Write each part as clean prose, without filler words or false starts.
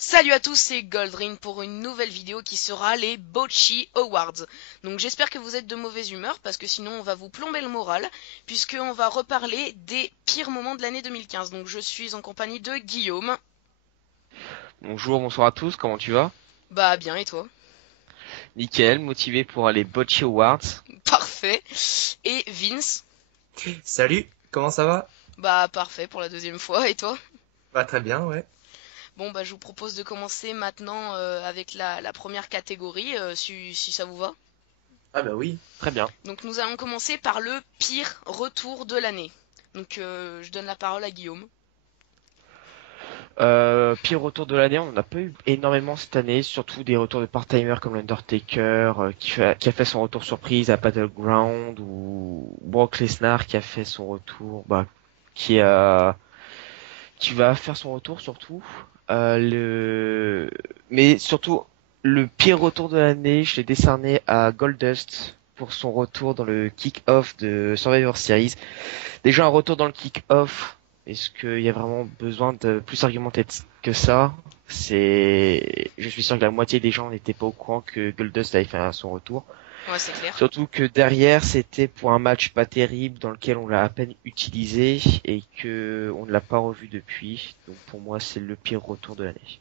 Salut à tous, c'est Goldring pour une nouvelle vidéo qui sera les Bocchi Awards. Donc j'espère que vous êtes de mauvaise humeur parce que sinon on va vous plomber le moral puisqu'on va reparler des pires moments de l'année 2015. Donc je suis en compagnie de Guillaume. Bonjour, bonsoir à tous, comment tu vas? Bah bien et toi? Nickel, motivé pour aller Bocce Awards. Parfait. Et Vince? Salut, comment ça va? Bah parfait pour la deuxième fois et toi? Bah très bien, ouais. Bon bah je vous propose de commencer maintenant avec la première catégorie si ça vous va. Ah bah oui. Très bien. Donc nous allons commencer par le pire retour de l'année. Donc je donne la parole à Guillaume. Pire retour de l'année, on n'a pas eu énormément cette année, surtout des retours de part-timers comme l'Undertaker, qui a fait son retour surprise à Battleground, ou Brock Lesnar qui a fait son retour, qui a, qui va faire son retour surtout. Mais surtout, le pire retour de l'année, je l'ai décerné à Goldust pour son retour dans le kick-off de Survivor Series. Déjà un retour dans le kick-off, est-ce qu'il y a vraiment besoin de plus argumenter que ça? Je suis sûr que la moitié des gens n'étaient pas au courant que Goldust avait fait son retour. Ouais, c'est clair. Surtout que derrière, c'était pour un match pas terrible dans lequel on l'a à peine utilisé et que on ne l'a pas revu depuis. Donc pour moi, c'est le pire retour de l'année.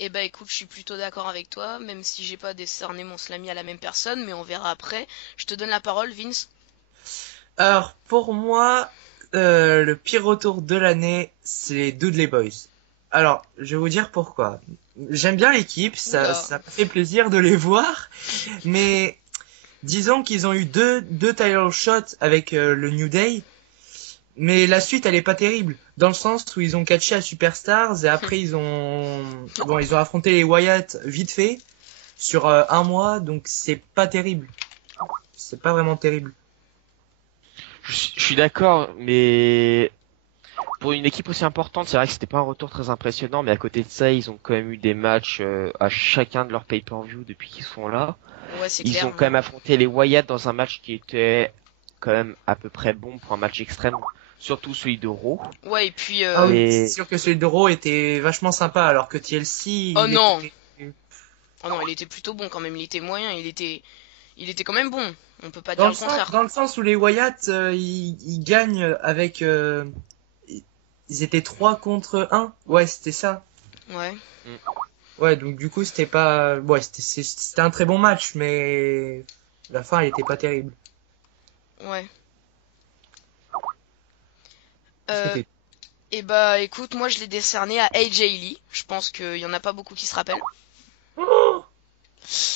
Eh bah écoute, je suis plutôt d'accord avec toi, même si j'ai pas décerné mon slammy à la même personne, mais on verra après. Je te donne la parole, Vince. Alors pour moi, le pire retour de l'année, c'est les Dudley Boys. Alors, je vais vous dire pourquoi. J'aime bien l'équipe, ça, Oula. ça me fait plaisir de les voir, mais disons qu'ils ont eu deux title shots avec le New Day, mais la suite elle est pas terrible, dans le sens où ils ont catché à Superstars et après ils ont affronté les Wyatt vite fait sur un mois, donc c'est pas terrible. C'est pas vraiment terrible. Je suis d'accord, mais pour une équipe aussi importante, c'est vrai que c'était pas un retour très impressionnant, mais à côté de ça, ils ont quand même eu des matchs à chacun de leurs pay-per-view depuis qu'ils sont là. Ouais, c'est Ils clair. ont quand même affronté les Wyatt dans un match qui était quand même à peu près bon pour un match extrême, surtout celui de Raw. Ouais, et puis Ah oui, c'est Mais sûr que celui de Raw était vachement sympa, alors que TLC, oh il non. était... Oh non, il était plutôt bon quand même, il était moyen, il était quand même bon. On peut pas Dans dire le le sens, contraire. dans le sens où les Wyatt, ils gagnent avec... ils étaient 3 contre un. Ouais, c'était ça. Ouais. Ouais, donc du coup, c'était pas... Ouais, c'était un très bon match, mais la fin, elle était pas terrible. Ouais. Est-ce que Euh, t'es... et bah écoute, moi je l'ai décerné à AJ Lee. Je pense qu'il y en a pas beaucoup qui se rappellent. Oh,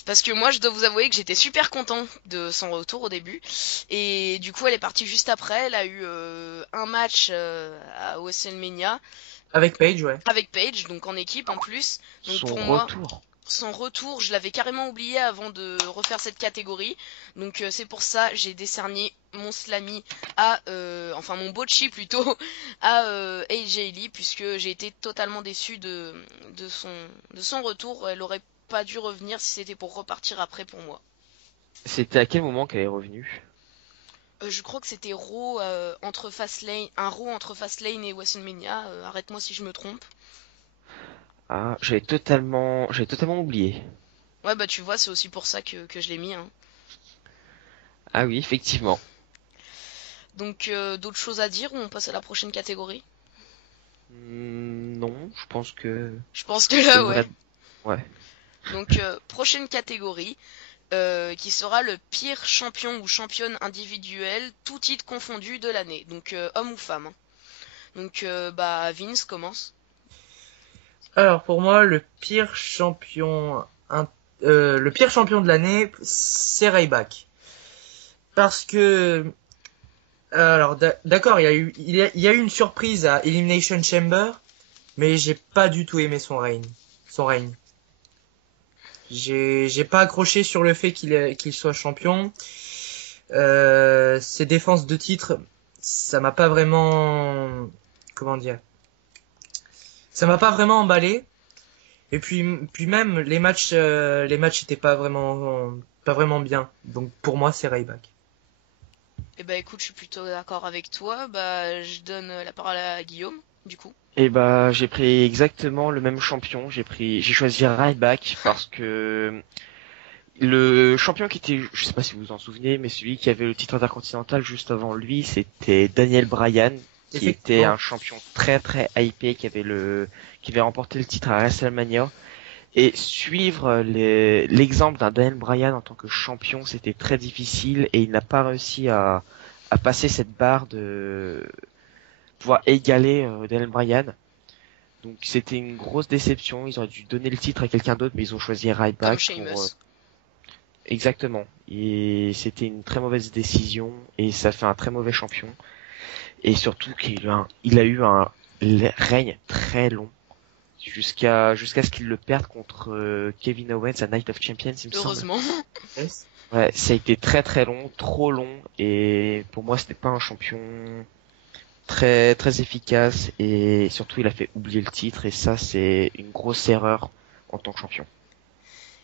Parce que moi, je dois vous avouer que j'étais super content de son retour au début. Et du coup, elle est partie juste après. Elle a eu un match à WrestleMania avec Paige, ouais. avec Paige, donc en équipe en plus. Donc son pour moi, retour, son retour, je l'avais carrément oublié avant de refaire cette catégorie. Donc c'est pour ça j'ai décerné mon slammy à, enfin mon bocchi plutôt, à AJ Lee, puisque j'ai été totalement déçu de son retour. Elle aurait pas dû revenir si c'était pour repartir après pour moi. c'était à quel moment qu'elle est revenue? Je crois que c'était Raw entre Fastlane, un Raw entre Fastlane et WrestleMania. Arrête-moi si je me trompe. Ah, j'avais totalement oublié. Ouais bah tu vois c'est aussi pour ça que je l'ai mis. Hein. Ah oui, effectivement. Donc d'autres choses à dire ou on passe à la prochaine catégorie? Non, je pense que Je pense que ça là ouais. devrait. Ouais. Donc prochaine catégorie qui sera le pire champion ou championne individuel, tout titre confondu de l'année. Donc homme ou femme. Hein. Donc bah Vince commence. Alors, pour moi, le pire champion de l'année, c'est Ryback. Parce que, alors, d'accord, il y a eu une surprise à Elimination Chamber, mais j'ai pas du tout aimé son règne. J'ai pas accroché sur le fait qu'il soit champion. Ses défenses de titre, ça m'a pas vraiment, comment dire, ça m'a pas vraiment emballé. Et puis même les matchs étaient pas vraiment bien. Donc pour moi, c'est Ryback. Et bah écoute, je suis plutôt d'accord avec toi. Bah je donne la parole à Guillaume, du coup. Et bah j'ai pris exactement le même champion. J'ai choisi Ryback parce que le champion qui était, je sais pas si vous vous en souvenez, mais celui qui avait le titre intercontinental juste avant lui, c'était Daniel Bryan, qui était Effectivement. un champion très très hypé, qui avait remporté le titre à WrestleMania. Et suivre l'exemple d'un Daniel Bryan en tant que champion, c'était très difficile et il n'a pas réussi à passer cette barre de pouvoir égaler Daniel Bryan. Donc c'était une grosse déception. Ils auraient dû donner le titre à quelqu'un d'autre, mais ils ont choisi Comme Ryback pour Sheamus. exactement. Et c'était une très mauvaise décision et ça fait un très mauvais champion. Et surtout il a eu un règne très long jusqu'à ce qu'il le perde contre Kevin Owens à Night of Champions, il me semble. Heureusement. Yes. Ouais, ça a été très très long, trop long, et pour moi c'était pas un champion très très efficace, et surtout il a fait oublier le titre, et ça c'est une grosse erreur en tant que champion.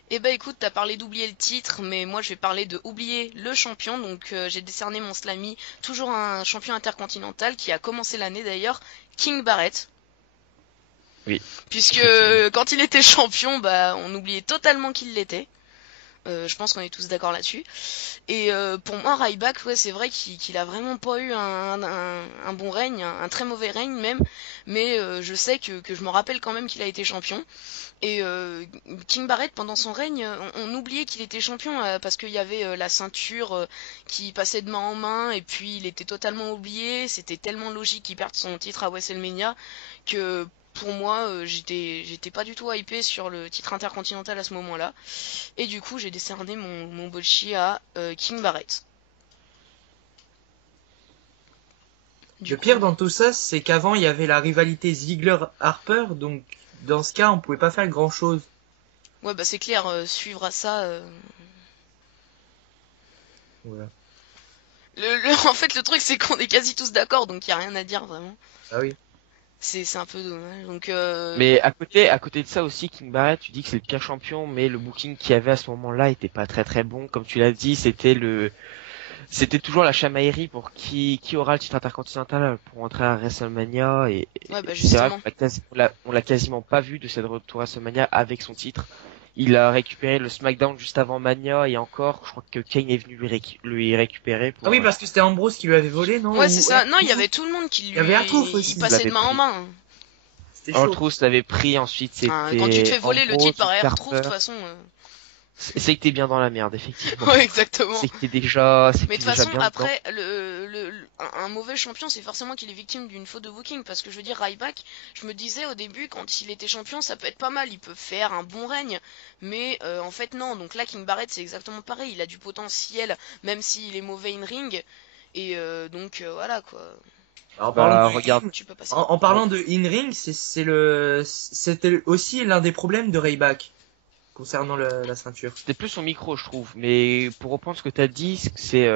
Eh bah écoute, t'as parlé d'oublier le titre, mais moi je vais parler de oublier le champion. Donc j'ai décerné mon Slammy, toujours un champion intercontinental qui a commencé l'année d'ailleurs, King Barrett. Oui, Puisque effectivement. quand il était champion, bah on oubliait totalement qu'il l'était. Je pense qu'on est tous d'accord là-dessus. Et pour moi, Ryback, ouais, c'est vrai qu'il a vraiment pas eu un bon règne, un très mauvais règne même. Mais je sais que je me rappelle quand même qu'il a été champion. Et King Barrett, pendant son règne, on oubliait qu'il était champion parce qu'il y avait la ceinture qui passait de main en main. Et puis il était totalement oublié. C'était tellement logique qu'il perde son titre à WrestleMania que pour moi, j'étais pas du tout hypé sur le titre intercontinental à ce moment-là. Et du coup, j'ai décerné mon Bolchi à King Barrett. Du Le coup, pire dans tout ça, c'est qu'avant, il y avait la rivalité Ziggler-Harper, donc dans ce cas, on pouvait pas faire grand-chose. ouais, bah c'est clair, suivre à ça. Voilà. En fait, le truc, c'est qu'on est quasi tous d'accord, donc il y a rien à dire vraiment. Ah oui. C'est un peu dommage. Donc, Mais à côté de ça aussi, King Barrett, tu dis que c'est le pire champion, mais le booking qu'il y avait à ce moment-là était pas très très bon. Comme tu l'as dit, c'était toujours la chamaillerie pour qui aura le titre intercontinental pour entrer à WrestleMania, et ouais, bah c'est vrai justement. on l'a quasiment pas vu de cette retour à WrestleMania avec son titre. Il a récupéré le SmackDown juste avant Mania, et encore, je crois que Kane est venu lui récupérer Ah oui, pour parce que c'était Ambrose qui lui avait volé, non? Ouais, c'est Ou ça. Non, il y R-Truth. avait tout le monde qui Il y avait R-Truth il aussi. il passait de l'avait main en pris. main. C'était chaud. R-Truth l'avait pris, ensuite Enfin, quand tu te c'était fais voler le titre Ambrose ou par R-Truth, de toute Carter. façon. C'est que t'es bien dans la merde, effectivement. Ouais, exactement. C'est que Mais de t'es toute déjà façon, bien dedans. après, un mauvais champion, c'est forcément qu'il est victime d'une faute de booking. Parce que je veux dire, Ryback, je me disais au début, quand il était champion, ça peut être pas mal, il peut faire un bon règne. Mais en fait, non. Donc là, King Barrett, c'est exactement pareil. Il a du potentiel, même s'il est mauvais in ring. Et voilà quoi. Alors, en parlant de Bah regarde, in-ring, Tu peux passer. en parlant de in-ring, c'était aussi l'un des problèmes de Ryback concernant la ceinture. c'était plus son micro, je trouve. Mais pour reprendre ce que t'as dit, c'est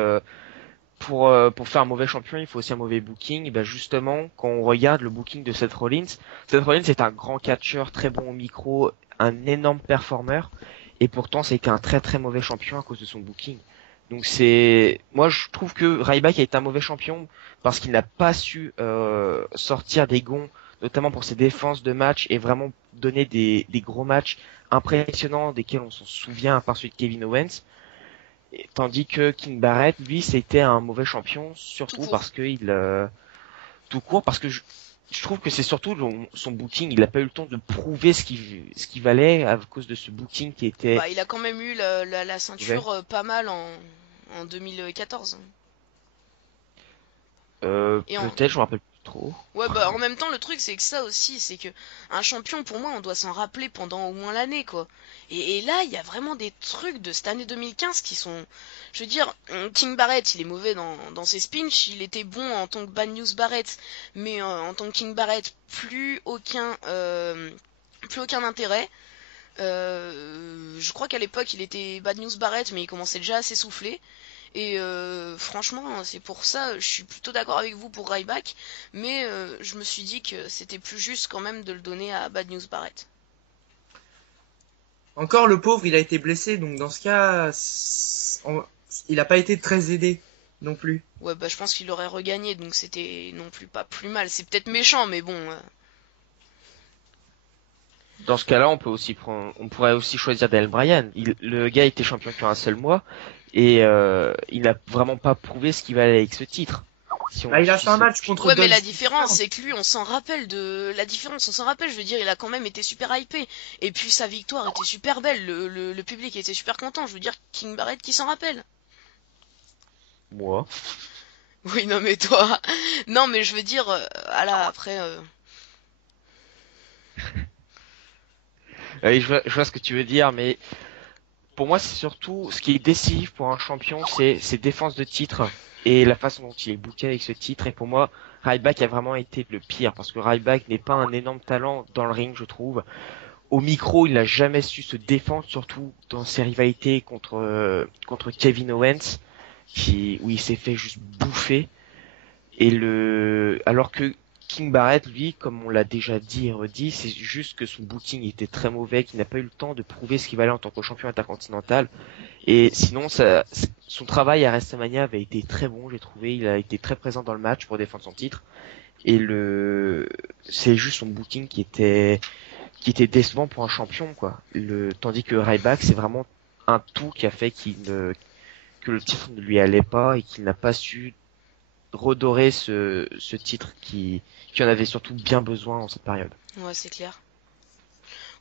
pour faire un mauvais champion, il faut aussi un mauvais booking. Et ben justement, quand on regarde le booking de Seth Rollins est un grand catcheur, très bon au micro, un énorme performeur, et pourtant ça a été un très très mauvais champion à cause de son booking. Donc moi je trouve que Ryback a été un mauvais champion parce qu'il n'a pas su sortir des gonds, notamment pour ses défenses de match, et vraiment donner des gros matchs impressionnants desquels on s'en souvient, à part celui de Kevin Owens. Tandis que King Barrett, lui, c'était un mauvais champion, Tout surtout court. parce que tout court, parce que je trouve que c'est surtout son booking. Il n'a pas eu le temps de prouver ce qu'il valait à cause de ce booking qui était Bah, il a quand même eu la mauvais. ceinture pas mal en 2014. Et en, Peut-être, je me rappelle plus trop. ouais, bah, en même temps, le truc, c'est que ça aussi, c'est que un champion, pour moi, on doit s'en rappeler pendant au moins l'année, quoi. Et là, il y a vraiment des trucs de cette année 2015 qui sont. Je veux dire, King Barrett, il est mauvais dans ses spinches, il était bon en tant que Bad News Barrett, mais en tant que King Barrett, plus aucun intérêt. Je crois qu'à l'époque, il était Bad News Barrett, mais il commençait déjà à s'essouffler. Et franchement, c'est pour ça, je suis plutôt d'accord avec vous pour Ryback, mais je me suis dit que c'était plus juste quand même de le donner à Bad News Barrett. Encore le pauvre, il a été blessé, donc dans ce cas, il a pas été très aidé non plus. Ouais, bah je pense qu'il aurait regagné, donc c'était non plus pas plus mal. C'est peut-être méchant, mais bon. Dans ce cas-là, on pourrait aussi choisir Daniel Bryan. Le gars était champion qu'un seul mois et il n'a vraiment pas prouvé ce qu'il valait avec ce titre. Bah, il a fait un match contre Ouais, mais Dolph la différence, Ziggler. c'est que lui, on s'en rappelle je veux dire, il a quand même été super hypé. Et puis sa victoire était super belle, le public était super content, je veux dire, King Barrett qui s'en rappelle. Moi. Oui, non, mais toi. Non, mais je veux dire, voilà, après. Je vois ce que tu veux dire, mais pour moi, c'est surtout ce qui est décisif pour un champion, c'est ses défenses de titre et la façon dont il est booké avec ce titre. Et pour moi, Ryback a vraiment été le pire parce que Ryback n'est pas un énorme talent dans le ring, je trouve. Au micro, il n'a jamais su se défendre, surtout dans ses rivalités contre Kevin Owens, où il s'est fait juste bouffer. Alors que King Barrett, lui, comme on l'a déjà dit et redit, c'est juste que son booking était très mauvais, qu'il n'a pas eu le temps de prouver ce qu'il valait en tant que champion intercontinental. Et sinon, son travail à WrestleMania avait été très bon, j'ai trouvé. Il a été très présent dans le match pour défendre son titre. Et c'est juste son booking qui était décevant pour un champion, quoi. Tandis que Ryback, c'est vraiment un tout qui a fait que le titre ne lui allait pas et qu'il n'a pas su redorer ce titre qui en avait surtout bien besoin en cette période. Ouais, c'est clair.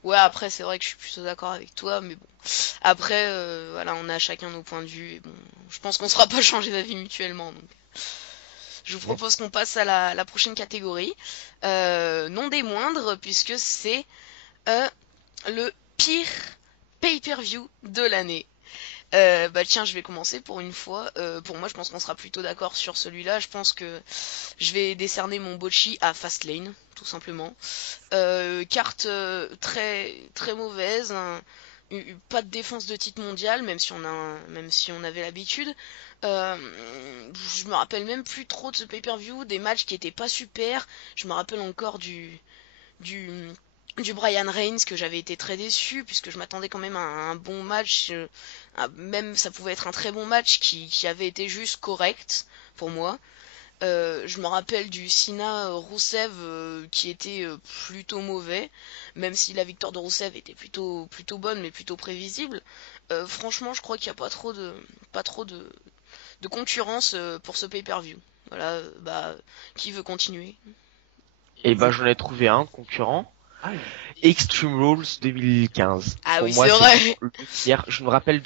Ouais, après, c'est vrai que je suis plutôt d'accord avec toi, mais bon. Après, voilà, on a chacun nos points de vue, et bon, je pense qu'on sera pas changé d'avis mutuellement, donc. Je vous propose qu'on passe à la prochaine catégorie. Non des moindres, puisque c'est le pire pay-per-view de l'année. Bah tiens, je vais commencer pour une fois. Pour moi, je pense qu'on sera plutôt d'accord sur celui-là. Je pense que je vais décerner mon bocchi à Fastlane, tout simplement. Carte très très mauvaise, pas de défense de titre mondial, même si on avait l'habitude. Je me rappelle même plus trop de ce pay-per-view, des matchs qui étaient pas super. Je me rappelle encore du du Brian Reigns, que j'avais été très déçu puisque je m'attendais quand même à un bon match, même ça pouvait être un très bon match qui avait été juste correct pour moi. Je me rappelle du Cena Roussev qui était plutôt mauvais, même si la victoire de Roussev était plutôt bonne mais plutôt prévisible. Franchement, je crois qu'il n'y a pas trop de concurrence pour ce pay-per-view. Voilà, bah qui veut continuer? Et ben j'en ai trouvé un concurrent. Ah, oui. Extreme Rules 2015. Ah Pour oui, moi, c'est vrai. le pire. Je ne me rappelle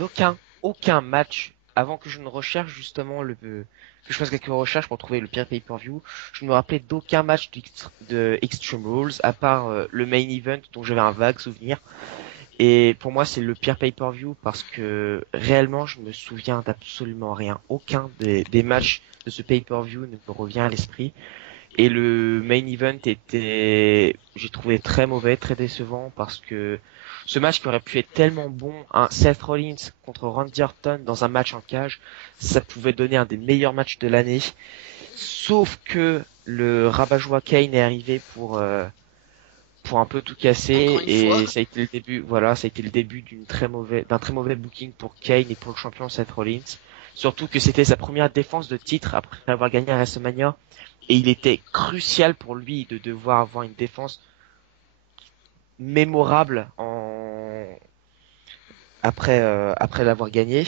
aucun match avant que je ne recherche justement que je fasse quelques recherches pour trouver le pire pay-per-view. Je ne me rappelais d'aucun match de Extreme Rules à part le main event dont j'avais un vague souvenir. Et pour moi, c'est le pire pay-per-view parce que réellement, je me souviens d'absolument rien. Aucun des matchs de ce pay-per-view ne me revient à l'esprit. Et le main event j'ai trouvé très mauvais, très décevant parce que ce match qui aurait pu être tellement bon, un Seth Rollins contre Randy Orton dans un match en cage, ça pouvait donner un des meilleurs matchs de l'année. Sauf que le rabat-joie Kane est arrivé pour un peu tout casser Encore une et fois. ça a été le début, voilà, ça a été le début d'un très mauvais booking pour Kane et pour le champion Seth Rollins. Surtout que c'était sa première défense de titre après avoir gagné à WrestleMania. Et il était crucial pour lui de devoir avoir une défense mémorable après l'avoir gagné.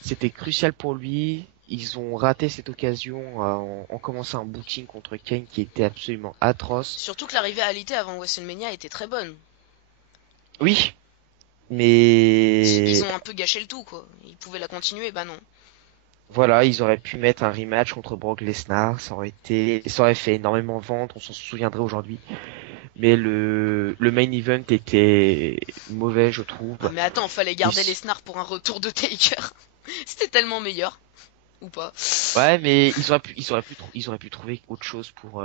C'était crucial pour lui. Ils ont raté cette occasion en commençant un booking contre Kane qui était absolument atroce. Surtout que la rivalité avant WrestleMania était très bonne. Oui, mais Ils ont un peu gâché le tout, quoi. Ils pouvaient la continuer, bah non. voilà, ils auraient pu mettre un rematch contre Brock Lesnar, ça aurait fait énormément vendre, on s'en souviendrait aujourd'hui. Mais le main event était mauvais, je trouve. Ah, mais attends, fallait garder Et- Lesnar pour un retour de Taker. C'était tellement meilleur. Ou pas. Ouais, mais ils auraient pu trouver autre chose pour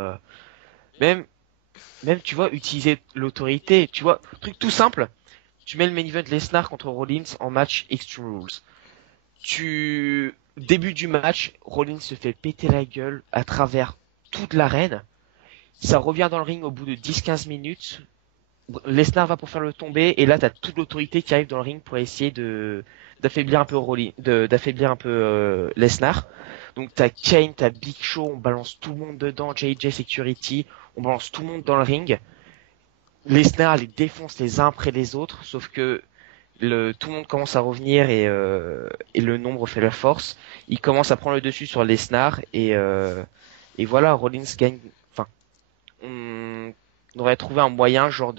même tu vois utiliser l'autorité, tu vois, truc tout simple. Tu mets le main event Lesnar contre Rollins en match Extreme Rules. Début du match, Rollins se fait péter la gueule à travers toute l'arène. Ça revient dans le ring au bout de 10-15 minutes. Lesnar va pour faire le tomber et là t'as toute l'autorité qui arrive dans le ring pour essayer d'affaiblir un peu Lesnar. Donc t'as Kane, t'as Big Show, on balance tout le monde dedans, JJ Security, on balance tout le monde dans le ring. Lesnar les défonce les uns après les autres, sauf que tout le monde commence à revenir et le nombre fait la force. Il commence à prendre le dessus sur Lesnar et voilà, Rollins gagne. Enfin, on aurait trouvé un moyen genre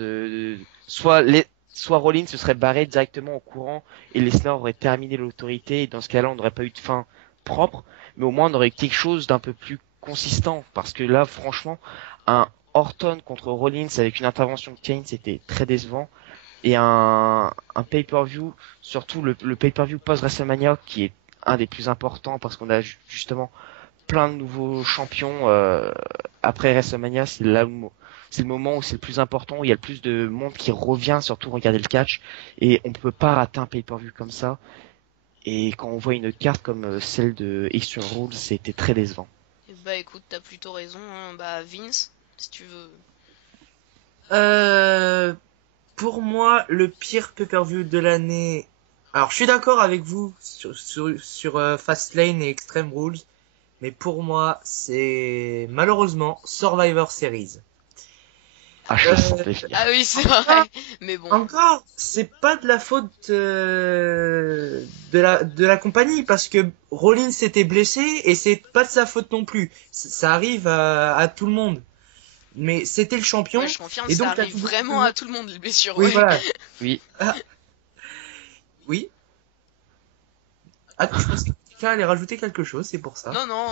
soit Rollins se serait barré directement au courant et Lesnar aurait terminé l'autorité et dans ce cas-là on n'aurait pas eu de fin propre, mais au moins on aurait eu quelque chose d'un peu plus consistant parce que là franchement un Orton contre Rollins avec une intervention de Kane c'était très décevant et un pay-per-view, surtout le pay-per-view post-WrestleMania qui est un des plus importants parce qu'on a justement plein de nouveaux champions après WrestleMania, c'est le moment où c'est le plus important, où il y a le plus de monde qui revient surtout regarder le catch et on peut pas rater un pay-per-view comme ça. Et quand on voit une carte comme celle de Extreme Rules, c'était très décevant. Bah écoute, t'as plutôt raison, hein. Bah Vince, si tu veux. Euh, pour moi, le pire pay-per-view de l'année. Alors, je suis d'accord avec vous sur Fastlane et Extreme Rules, mais pour moi, c'est malheureusement Survivor Series. Ah, je Euh, le sentais venir. Ah oui, c'est vrai. Mais bon. Encore, c'est pas de la faute de la compagnie parce que Rollins s'était blessé et c'est pas de sa faute non plus. Ça arrive à tout le monde. Mais c'était le champion Ouais, je confirme, et ça donc la arrive vraiment WWE à tout le monde, les blessures. Oui, Ouais. voilà. Oui. Ah, oui. Ah, je pensais que quelqu'un allait rajouter quelque chose, c'est pour ça. Non, non,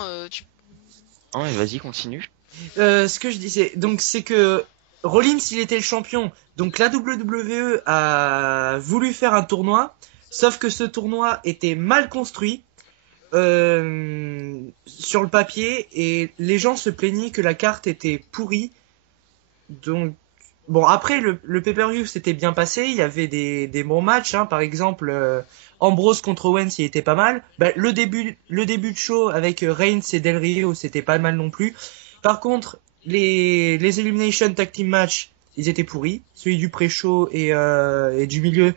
Ah ouais, vas-y, continue. Ce que je disais, donc c'est que Rollins, il était le champion. Donc la WWE a voulu faire un tournoi, sauf que ce tournoi était mal construit sur le papier et les gens se plaignaient que la carte était pourrie. Donc bon, après le pay-per-view s'était bien passé, il y avait des bons matchs, hein. Par exemple Ambrose contre Owens, il était pas mal. Bah, le début de show avec Reigns et Del Rio, c'était pas mal non plus. Par contre, les Elimination Tag Team Match, ils étaient pourris. Celui du pré-show et du milieu,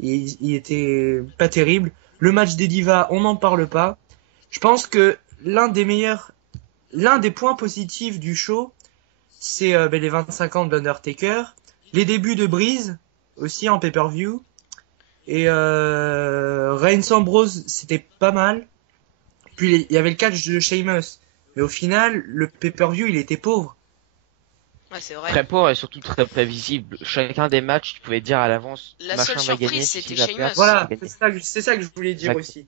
il était pas terrible. Le match des divas, on n'en parle pas. Je pense que l'un des points positifs du show, c'est les 25 ans de l'Undertaker, les débuts de Breeze aussi en pay-per-view, et Reigns Ambrose, c'était pas mal. Puis il y avait le catch de Sheamus, mais au final, le pay-per-view, il était pauvre. ouais, c'est vrai. Très pauvre et surtout très prévisible. Chacun des matchs, tu pouvais dire à l'avance, La machin seule va gagner, surprise, c'était ceci va perdre, Sheamus. ça va Voilà, gagner. c'est ça que je voulais dire Exact. aussi.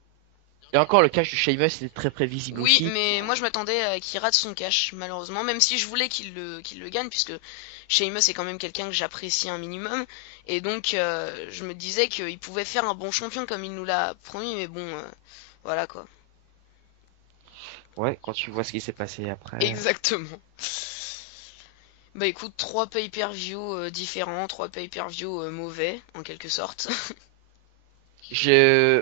Et encore, le catch de Sheamus était très prévisible Oui, aussi. mais moi je m'attendais à qu'il rate son cash, malheureusement, même si je voulais qu'il le gagne, puisque Sheamus est quand même quelqu'un que j'apprécie un minimum, et donc je me disais qu'il pouvait faire un bon champion comme il nous l'a promis, mais bon, voilà quoi. Ouais, quand tu vois ce qui s'est passé après. Exactement. Bah écoute, 3 pay-per-view différents, 3 pay-per-view mauvais, en quelque sorte.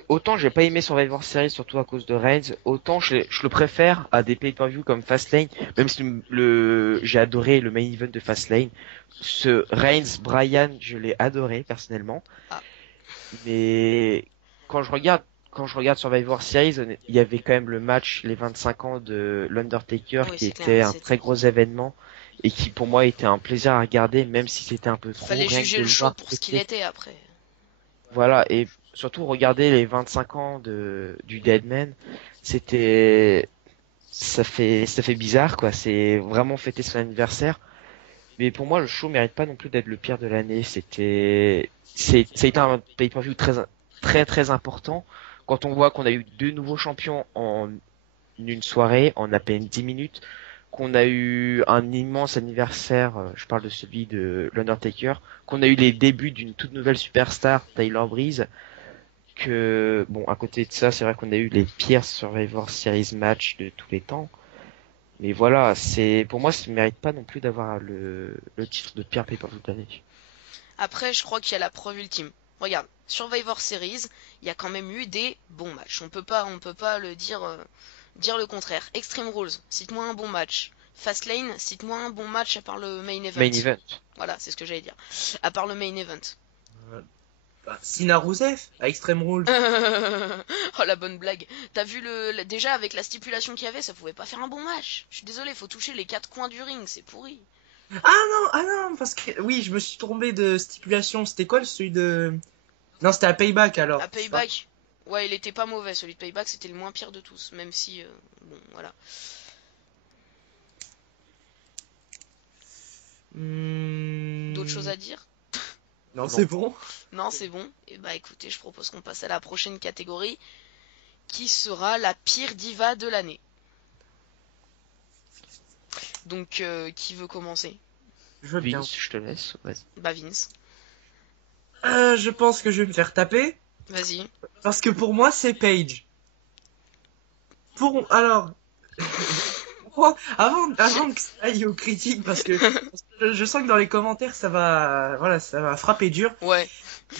Autant j'ai pas aimé Survivor Series surtout à cause de Reigns, autant je le préfère à des pay-per-view comme Fastlane, même si j'ai adoré le main event de Fastlane. Ce Reigns Bryan, je l'ai adoré personnellement. Ah. Mais quand je regarde Survivor Series, il y avait quand même le match les 25 ans de l'Undertaker Oui, qui c'est était clair, un c'était- très gros événement et qui pour moi était un plaisir à regarder même si c'était un peu trop Fallait rien que juger de le le show voir pour ce qu'il péter. était après. Voilà, et surtout regarder les 25 ans du Deadman, c'était, ça fait bizarre, quoi. C'est vraiment fêter son anniversaire. Mais pour moi, le show mérite pas non plus d'être le pire de l'année. Ça a été un pay-per-view très important. Quand on voit qu'on a eu deux nouveaux champions en une soirée, en à peine 10 minutes, qu'on a eu un immense anniversaire, je parle de celui de l'Undertaker, qu'on a eu les débuts d'une toute nouvelle superstar, Tyler Breeze, que bon à côté de ça c'est vrai qu'on a eu les pires Survivor Series match de tous les temps, mais voilà, c'est pour moi ça ne mérite pas non plus d'avoir le titre de pire pay-per-view de l'année. Après, je crois qu'il y a la preuve ultime. Regarde, Survivor Series, il y a quand même eu des bons matchs. On peut pas le dire, dire le contraire. Extreme Rules, cite-moi un bon match. Fastlane, cite-moi un bon match à part le main event. Main event. Voilà, c'est ce que j'allais dire. À part le main event. Sina Rusev à Extreme Rules. Oh la bonne blague. T'as vu déjà avec la stipulation qu'il y avait, ça pouvait pas faire un bon match. Je suis désolé, faut toucher les quatre coins du ring, c'est pourri. Ah non, parce que oui, je me suis trompé de stipulation. C'était quoi celui de... Non, c'était à Payback alors. À Payback, ouais, il était pas mauvais. Celui de Payback, c'était le moins pire de tous. Même si, bon, voilà. D'autres choses Hmm, à dire? Non, Non. c'est bon. Non, c'est bon. Et bah écoutez, je propose qu'on passe à la prochaine catégorie, qui sera la pire diva de l'année. Donc, qui veut commencer? Je veux bien. Vince, je te laisse. Vas-y. Bah Vince, Je pense que je vais me faire taper vas-y. parce que pour moi c'est Paige. Pour alors, avant que ça aille aux critiques parce que je sens que dans les commentaires ça va voilà ça va frapper dur. Ouais,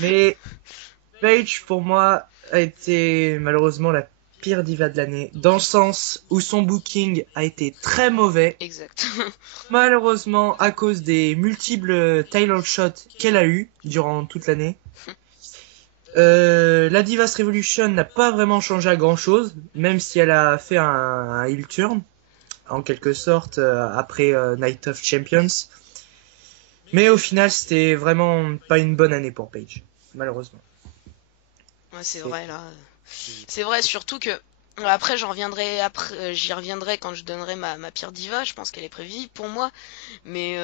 Mais Paige pour moi a été malheureusement la pire diva de l'année dans le sens où son booking a été très mauvais. exact. Malheureusement à cause des multiples title shots qu'elle a eu durant toute l'année. La Divas Revolution n'a pas vraiment changé à grand chose, même si elle a fait un heel turn, en quelque sorte, après Night of Champions. Mais au final, c'était vraiment pas une bonne année pour Paige, malheureusement. Ouais, c'est vrai là. C'est vrai, surtout que après j'y reviendrai quand je donnerai ma pire diva. Je pense qu'elle est prévisible pour moi, mais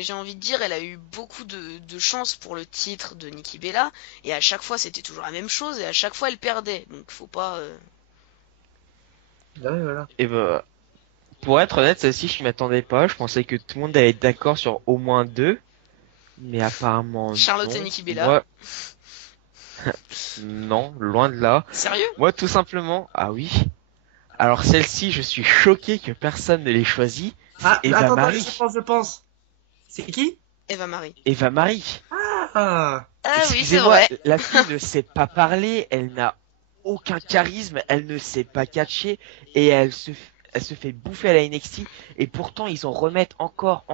j'ai envie de dire, elle a eu beaucoup de chance pour le titre de Nikki Bella, et à chaque fois c'était toujours la même chose, et à chaque fois elle perdait. Donc faut pas. Ouais, voilà. Et bah, pour être honnête, celle-ci, je m'y attendais pas. Je pensais que tout le monde allait être d'accord sur au moins deux. Mais apparemment, Charlotte et non. Nikki Bella. Moi, non, loin de là. Sérieux? Moi, tout simplement, ah oui. Alors, celle-ci, je suis choqué que personne ne l'ait choisie. Ah, C'est Eva attends, Marie. je pense. C'est qui? Eva Marie. Eva Marie. Ah, Ah oui, c'est Excusez-moi, vrai. la fille ne sait pas parler, elle n'a aucun charisme, elle ne sait pas catcher et elle se fait bouffer à la NXT et pourtant ils en remettent encore.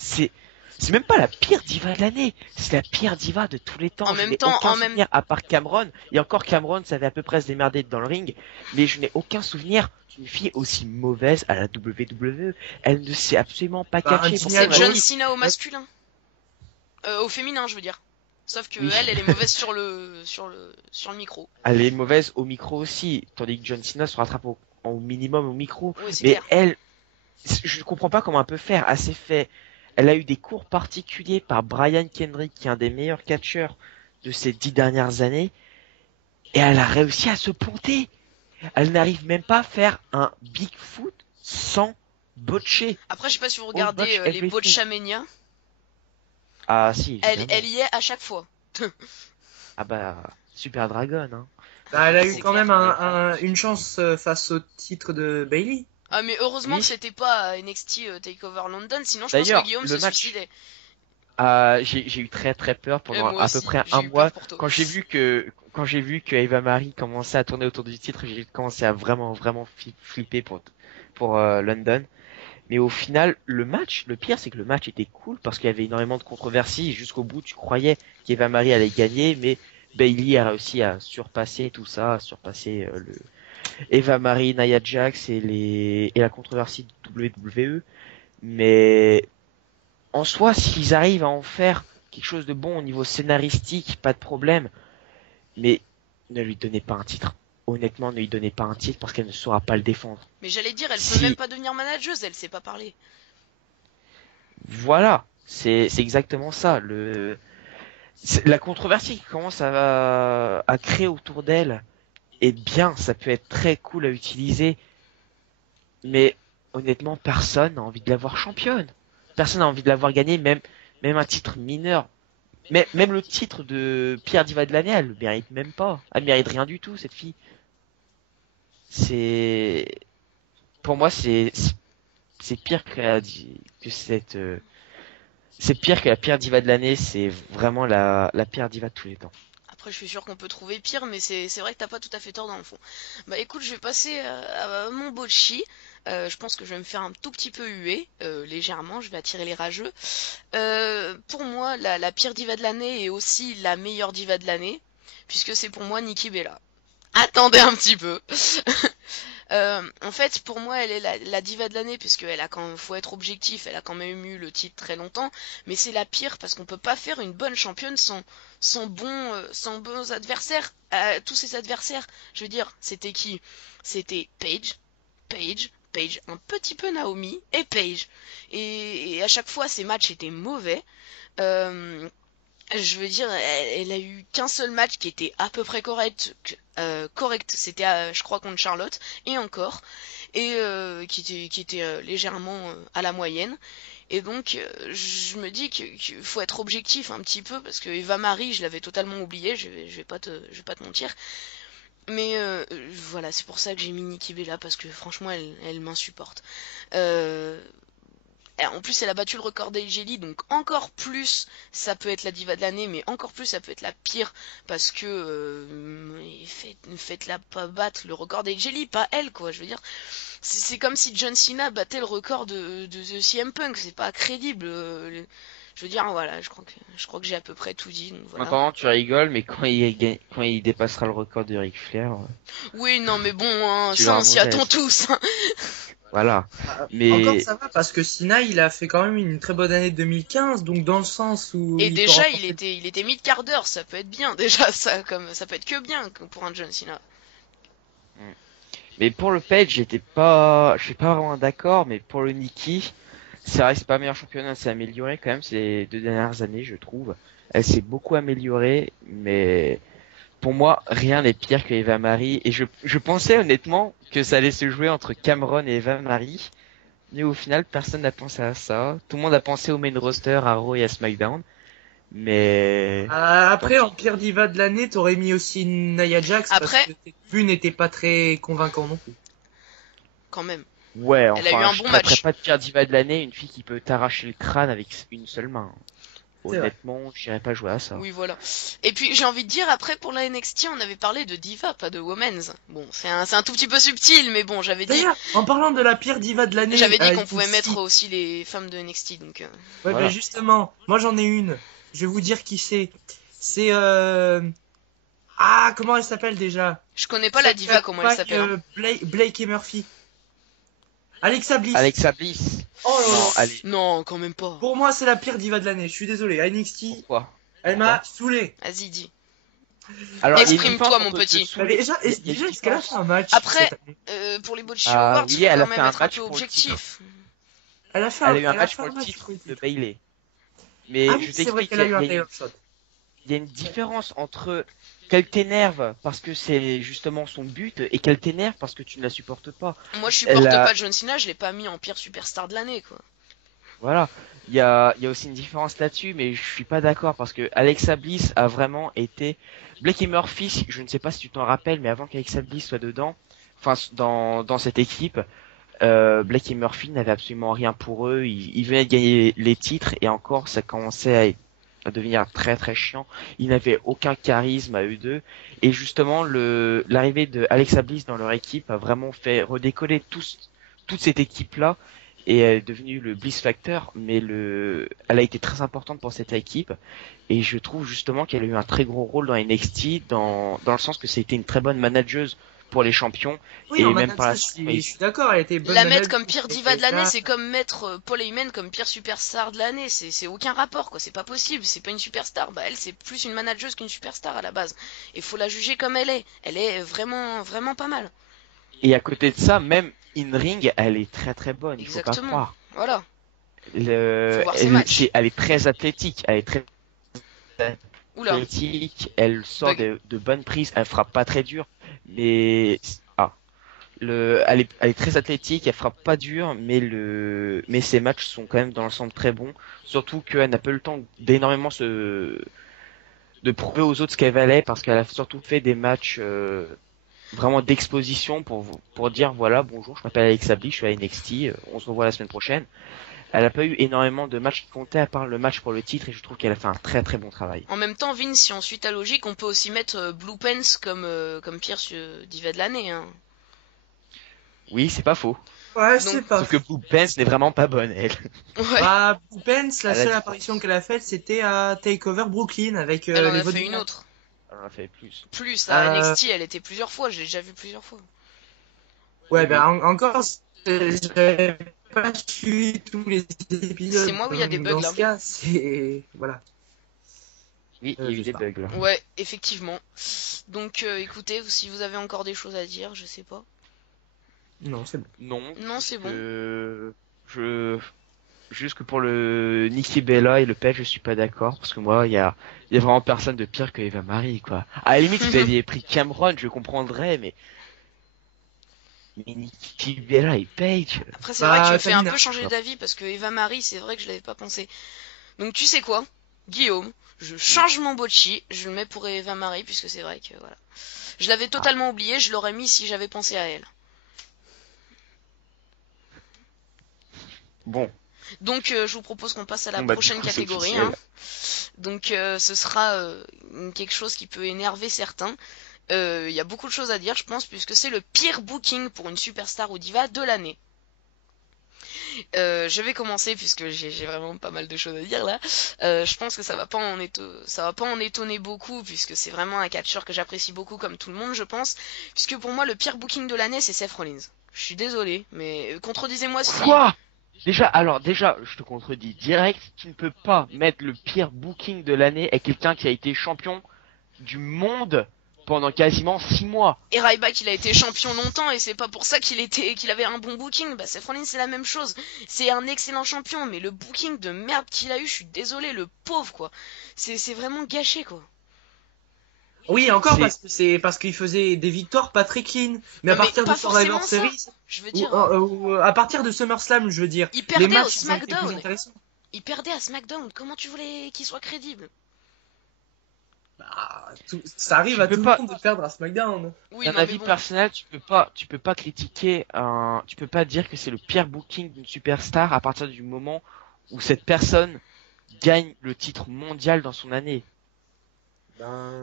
C'est même pas la pire diva de l'année, c'est la pire diva de tous les temps. En Je même n'ai temps, aucun souvenir à part Cameron et encore Cameron savait à peu près se démerder dans le ring, mais je n'ai aucun souvenir d'une fille aussi mauvaise à la WWE. Elle ne sait absolument pas bah, catcher. Indiana c'est Pourtant, John Jones. Cena au masculin. Au féminin, je veux dire. Sauf que oui. elle est mauvaise sur le micro. Elle est mauvaise au micro aussi, tandis que John Cena se rattrape au minimum au micro. Oui, c'est Mais clair. elle, je ne comprends pas comment elle peut faire. Elle s'est fait, elle a eu des cours particuliers par Brian Kendrick, qui est un des meilleurs catcheurs de ces 10 dernières années, et elle a réussi à se ponter. Elle n'arrive même pas à faire un Bigfoot sans botcher. Après, je sais pas si vous All regardez botch les everything. Botchamania. Ah si, Elle évidemment. y est à chaque fois. Ah bah, Super Dragon, hein. Bah, elle a eu C'est quand clair. même une chance face au titre de Bailey. Ah, mais heureusement Oui. que c'était pas NXT Takeover London, sinon je pense que D'ailleurs, Guillaume le se match. suicidait. J'ai eu très peur pendant Moi à peu aussi, près j'ai un eu mois. peur pour toi. Quand j'ai vu que Eva Marie commençait à tourner autour du titre, j'ai commencé à vraiment flipper pour London. Mais au final, le pire c'est que le match était cool parce qu'il y avait énormément de controversies. Et jusqu'au bout, tu croyais qu'Eva Marie allait gagner, mais Bailey a réussi à surpasser tout ça, à surpasser le Eva Marie, Nia Jax et la controversie de WWE. Mais en soi, s'ils arrivent à en faire quelque chose de bon au niveau scénaristique, pas de problème. Mais ne lui donnez pas un titre. Honnêtement, ne lui donnez pas un titre parce qu'elle ne saura pas le défendre. Mais j'allais dire, elle peut Si, même pas devenir manageuse, elle sait pas parler. voilà, c'est exactement ça. La controversie qui commence à créer autour d'elle est bien, ça peut être très cool à utiliser. Mais honnêtement, personne n'a envie de la voir championne. Personne n'a envie de la voir gagner, même un titre mineur. Mais même le titre de Pierre Diva de l'année, elle le mérite même pas. Elle mérite rien du tout, cette fille. C'est, pour moi, c'est pire que c'est pire que la pire diva de l'année. C'est vraiment la pire diva de tous les temps. Après, je suis sûr qu'on peut trouver pire, mais c'est vrai que t'as pas tout à fait tort dans le fond. Bah écoute, je vais passer à mon botchi. Je pense que je vais me faire un tout petit peu huer, légèrement, je vais attirer les rageux. Pour moi, la pire diva de l'année est aussi la meilleure diva de l'année, puisque c'est pour moi Nikki Bella. Attendez un petit peu. En fait, pour moi, elle est la diva de l'année, puisque elle a quand faut être objectif, elle a quand même eu le titre très longtemps, mais c'est la pire parce qu'on peut pas faire une bonne championne sans bons adversaires. Tous ses adversaires, je veux dire, c'était qui? C'était Paige, un petit peu Naomi et Paige. Et à chaque fois, ces matchs étaient mauvais. Euh, je veux dire, elle a eu qu'un seul match qui était à peu près correct, c'était je crois contre Charlotte, et encore, et qui était légèrement à la moyenne. Et donc, je me dis qu'il faut être objectif un petit peu, parce que Eva Marie, je l'avais totalement oublié, je vais pas te mentir. Mais voilà, c'est pour ça que j'ai mis Nikki Bella, parce que franchement, elle m'insupporte. Euh, En plus, elle a battu le record d'Angeli, donc encore plus ça peut être la diva de l'année, mais encore plus ça peut être la pire, parce que faites-la pas battre le record d'Angeli, pas elle, quoi. Je veux dire, c'est comme si John Cena battait le record de CM Punk, c'est pas crédible. Je veux dire, voilà, je crois que j'ai à peu près tout dit, donc voilà. Maintenant, tu rigoles, mais quand il dépassera le record de Ric Flair, Oui, non, mais bon, hein, tu ça, vas on s'y en attend mauvaise. tous, hein. Voilà. Encore Mais ça va parce que Sina il a fait quand même une très bonne année 2015, donc dans le sens où Et il peut déjà, remporter. il était mid-quart d'heure, ça peut être bien, déjà, ça peut être que bien pour un John Cena. mais pour le Page, je suis pas vraiment d'accord, mais pour le Nikki, c'est vrai que c'est pas meilleur championnat, elle s'est améliorée quand même ces 2 dernières années, je trouve. Elle s'est beaucoup améliorée, mais pour moi, rien n'est pire que Eva Marie. Et je pensais honnêtement que ça allait se jouer entre Cameron et Eva Marie. Mais au final, personne n'a pensé à ça. Tout le monde a pensé au main roster, à Raw et à SmackDown. Mais tant Après, en pis. pire diva de l'année, t'aurais mis aussi Nia Jax parce Après, que ses débuts n'étaient pas très convaincants non plus. quand même, Ouais, elle a eu enfin, un je bon traiterais match. pas de pire diva de l'année une fille qui peut t'arracher le crâne avec une seule main. C'est vrai. Honnêtement, j'irais pas jouer à ça. Oui, voilà. Et puis, j'ai envie de dire, après, pour la NXT, on avait parlé de Diva, pas de Women's. Bon, c'est un tout petit peu subtil, mais bon, D'ailleurs, en parlant de la pire diva de l'année, j'avais dit qu'on NXT, pouvait mettre aussi les femmes de NXT, donc, ouais, Voilà. bah justement, moi j'en ai une. Je vais vous dire qui c'est. C'est comment elle s'appelle déjà? je connais pas la Celle qui Diva, comment elle accompagne, s'appelle, hein. Blake et Murphy. Alexa Bliss. Alexa Bliss. Oh là là. Non, allez. Non, quand même pas. Pour moi, c'est la pire diva de l'année. Je suis désolé. À NXT, Pourquoi? elle m'a saoulé. Vas-y, dis. Alors, il y a une Exprime-toi, différence mon entre petit. te saouler- Déjà, il y a une déjà est-ce qu'elle a fait différence. un match Après, cette année? pour les Botchy Ah Awards, oui, faut elle quand a même fait un être un match peu pour le objectif. Elle a fait Elle a eu un elle match fait pour le match titre pour le de titre. Bayley. Mais Ah je oui, c'est vrai t'explique, qu'elle a eu un il y a title shot. il y a une différence entre qu'elle t'énerve parce que c'est justement son but et qu'elle t'énerve parce que tu ne la supportes pas. Moi, je Elle supporte a, pas John Cena, je l'ai pas mis en pire superstar de l'année, quoi. voilà, il y a aussi une différence là-dessus, mais je suis pas d'accord parce que Alexa Bliss a vraiment été Blake et Murphy. Je ne sais pas si tu t'en rappelles, mais avant qu'Alexa Bliss soit dedans, enfin dans cette équipe, Blake et Murphy n'avaient absolument rien pour eux. Ils venaient de gagner les titres et encore ça commençait à devenir très très chiant. Ils n'avaient aucun charisme à eux deux. Et justement, l'arrivée de Alexa Bliss dans leur équipe a vraiment fait redécoller toute cette équipe-là et est devenue le Bliss Factor. Mais elle a été très importante pour cette équipe. Et je trouve justement qu'elle a eu un très gros rôle dans NXT, dans le sens que c'était une très bonne manageuse pour les champions. Oui, Et en même par la manager, suite, je suis d'accord, elle était bonne La mettre manager, comme pire mais diva de l'année, là, c'est comme mettre Paul Heyman comme pire superstar de l'année. C'est aucun rapport, quoi. C'est pas possible. C'est pas une superstar. Bah, elle, c'est plus une manageuse qu'une superstar à la base. Et faut la juger comme elle est. Elle est vraiment, vraiment pas mal. et à côté de ça, même in-ring, elle est très très bonne, il faut pas Exactement. croire. Voilà. Faut voir ses Elle, matchs. elle est très athlétique, Oula. elle sort Bug. de bonnes prises, elle frappe pas très dur, mais elle est très athlétique, elle frappe pas dur, mais ses matchs sont quand même dans l'ensemble très bons, surtout qu'elle n'a pas eu le temps d'énormément de prouver aux autres ce qu'elle valait, parce qu'elle a surtout fait des matchs vraiment d'exposition pour dire voilà, bonjour, je m'appelle Alexa Bliss, je suis à NXT, on se revoit la semaine prochaine. Elle a pas eu énormément de matchs qui comptaient à part le match pour le titre et je trouve qu'elle a fait un très très bon travail. En même temps, Vince, si on suit ta logique, on peut aussi mettre Blue Pants comme pire diva de l'année, hein. Oui, c'est pas faux. ouais, Donc- c'est pas. Sauf que Blue Pants n'est vraiment pas bonne, elle. Ouais. Bah, Pence, la Elle a seule dit- apparition qu'elle a faite, c'était à Takeover Brooklyn avec Elle en les a votes fait du une match. autre. en a fait plus. Plus, à Euh, NXT, elle était plusieurs fois, je l'ai déjà vu plusieurs fois. Ouais, Mais- encore, j'avais pas suivi tous les C'est épisodes. moi où il y a des Donc, bugs dans là. ce cas, c'est. Voilà. Oui, il y a eu Je des sais pas. bugs là. Ouais, effectivement. Donc écoutez, si vous avez encore des choses à dire, je sais pas. Non, c'est bon. Non, Non, c'est bon. je juste que pour le Nikki Bella et le pet, je suis pas d'accord parce que moi, il y a vraiment personne de pire que Eva Marie quoi. À la limite, si vous aviez pris Cameron, je comprendrais, mais Nikki Bella et Paige. Après, c'est vrai que tu me fais un Tamina. peu changer d'avis parce que Eva Marie, c'est vrai que je l'avais pas pensé. Donc tu sais quoi, Guillaume, je change mon botchi, je le mets pour Eva Marie puisque c'est vrai que voilà. Je l'avais totalement oublié, je l'aurais mis si j'avais pensé à elle. Bon, Donc je vous propose qu'on passe à la bon bah du prochaine coup c'est catégorie. officiel. Hein. Donc ce sera quelque chose qui peut énerver certains. Il y a beaucoup de choses à dire, je pense, puisque c'est le pire booking pour une superstar ou diva de l'année. Je vais commencer puisque j'ai vraiment pas mal de choses à dire là. Je pense que ça va pas en étonner beaucoup puisque c'est vraiment un catcheur que j'apprécie beaucoup comme tout le monde, je pense. Puisque pour moi le pire booking de l'année c'est Seth Rollins. Je suis désolé, mais contredisez-moi si. Quoi? Déjà, je te contredis direct, tu ne peux pas mettre le pire booking de l'année à quelqu'un qui a été champion du monde pendant quasiment 6 mois. Et Ryback il a été champion longtemps et c'est pas pour ça qu'il avait un bon booking. Bah Seth Rollins c'est la même chose. C'est un excellent champion, mais le booking de merde qu'il a eu, je suis désolé, le pauvre quoi. C'est vraiment gâché quoi. Oui, encore C'est parce qu'il faisait des victoires pas très clean. Mais à Non, mais partir de pas Survivor forcément ça. Series, Je veux ou, dire, à partir de SummerSlam, je veux dire, il les perdait au matchs ils ont été plus SmackDown. intéressants. Il perdait à SmackDown. Comment tu voulais qu'il soit crédible? Ça arrive Tu à peux tout pas- le monde de perdre à SmackDown. Oui, d'un non mais avis bon. personnel, tu peux pas critiquer tu peux pas dire que c'est le pire booking d'une superstar à partir du moment où cette personne gagne le titre mondial dans son année.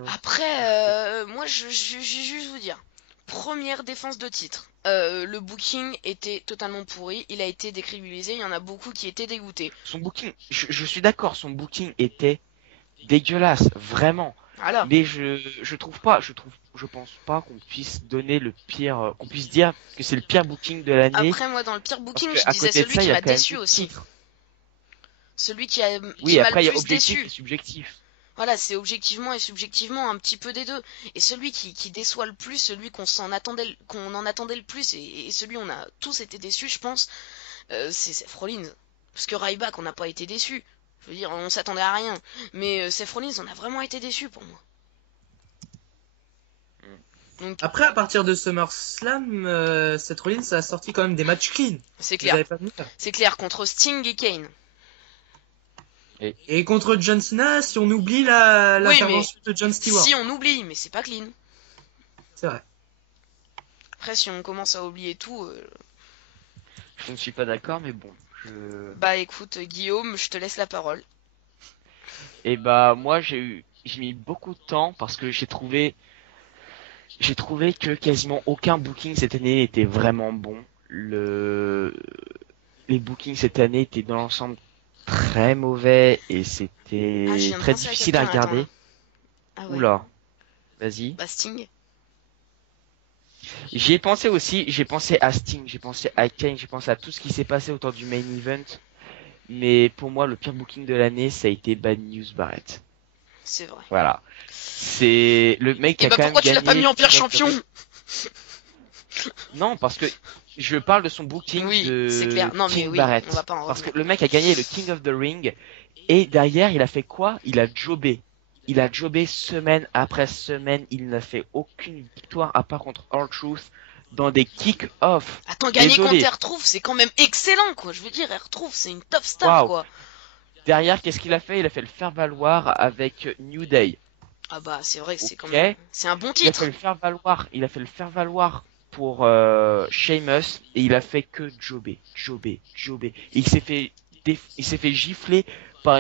Après, moi je vais juste vous dire. Première défense de titre. Le booking était totalement pourri. Il a été décrédibilisé. Il y en a beaucoup qui étaient dégoûtés. Son booking, je suis d'accord, son booking était dégueulasse, vraiment. Voilà. Mais je pense pas qu'on puisse donner le pire, qu'on puisse dire que c'est le pire booking de l'année. Après, moi, dans le pire Parce booking, que je à disais côté de celui ça, il qui y a m'a quand même déçu d'autres aussi. titres. Celui qui Oui, m'a après il y le a plus objectif déçu. et subjectif. Voilà, c'est objectivement et subjectivement un petit peu des deux. Et celui qui déçoit le plus, celui qu'on en attendait le plus, et celui où on a tous été déçus, je pense, c'est Seth Rollins. Parce que Ryback, on n'a pas été déçus. Je veux dire, on s'attendait à rien. Mais Seth Rollins, on a vraiment été déçus pour moi. Donc, Après, à partir de SummerSlam, Seth Rollins a sorti quand même des matchs clean. c'est Vous clair. avez pas vu ça. C'est clair, contre Sting et Kane. Et contre John Cena, si on oublie Oui, l'intervention de John Stewart. Si on oublie, mais c'est pas clean. C'est vrai. Après, si on commence à oublier tout, Je ne suis pas d'accord, mais bon, je. bah écoute, Guillaume, je te laisse la parole. Et bah moi j'ai mis beaucoup de temps parce que j'ai trouvé que quasiment aucun booking cette année était vraiment bon. Les bookings cette année étaient dans l'ensemble très mauvais et Ah, je c'était viens de très penser à difficile à quelqu'un, attends, regarder. là. Ah ouais. Oula, vas-y. Bah Sting. J'y ai pensé aussi, j'ai pensé à Sting, j'ai pensé à Kane, j'ai pensé à tout ce qui s'est passé autour du main event. Mais pour moi, le pire booking de l'année, ça a été Bad News Barrett. C'est vrai. Voilà. C'est le mec qui Et a bah quand même pourquoi tu l'as pas gagné mis en pire King of the champion? Ring. Non, parce que je parle de son booking Oui, de c'est clair. Non mais King oui, Barrett. on va pas en Parce que revenir. le mec a gagné le King of the Ring et derrière il a fait quoi? Il a jobé. Il a jobé semaine après semaine. Il n'a fait aucune victoire à part contre R-Truth dans des kick-off. Attends, gagner Désolé. contre R-Truth, c'est quand même excellent quoi. Je veux dire, R-Truth, c'est une top star Waouh. quoi. Derrière, qu'est-ce qu'il a fait? Il a fait le faire valoir avec New Day. Ah bah c'est vrai que c'est quand Ok. même. C'est un bon Il a titre. fait le faire valoir. Il a fait le faire valoir pour Sheamus et il a fait que jobber. Il s'est fait gifler par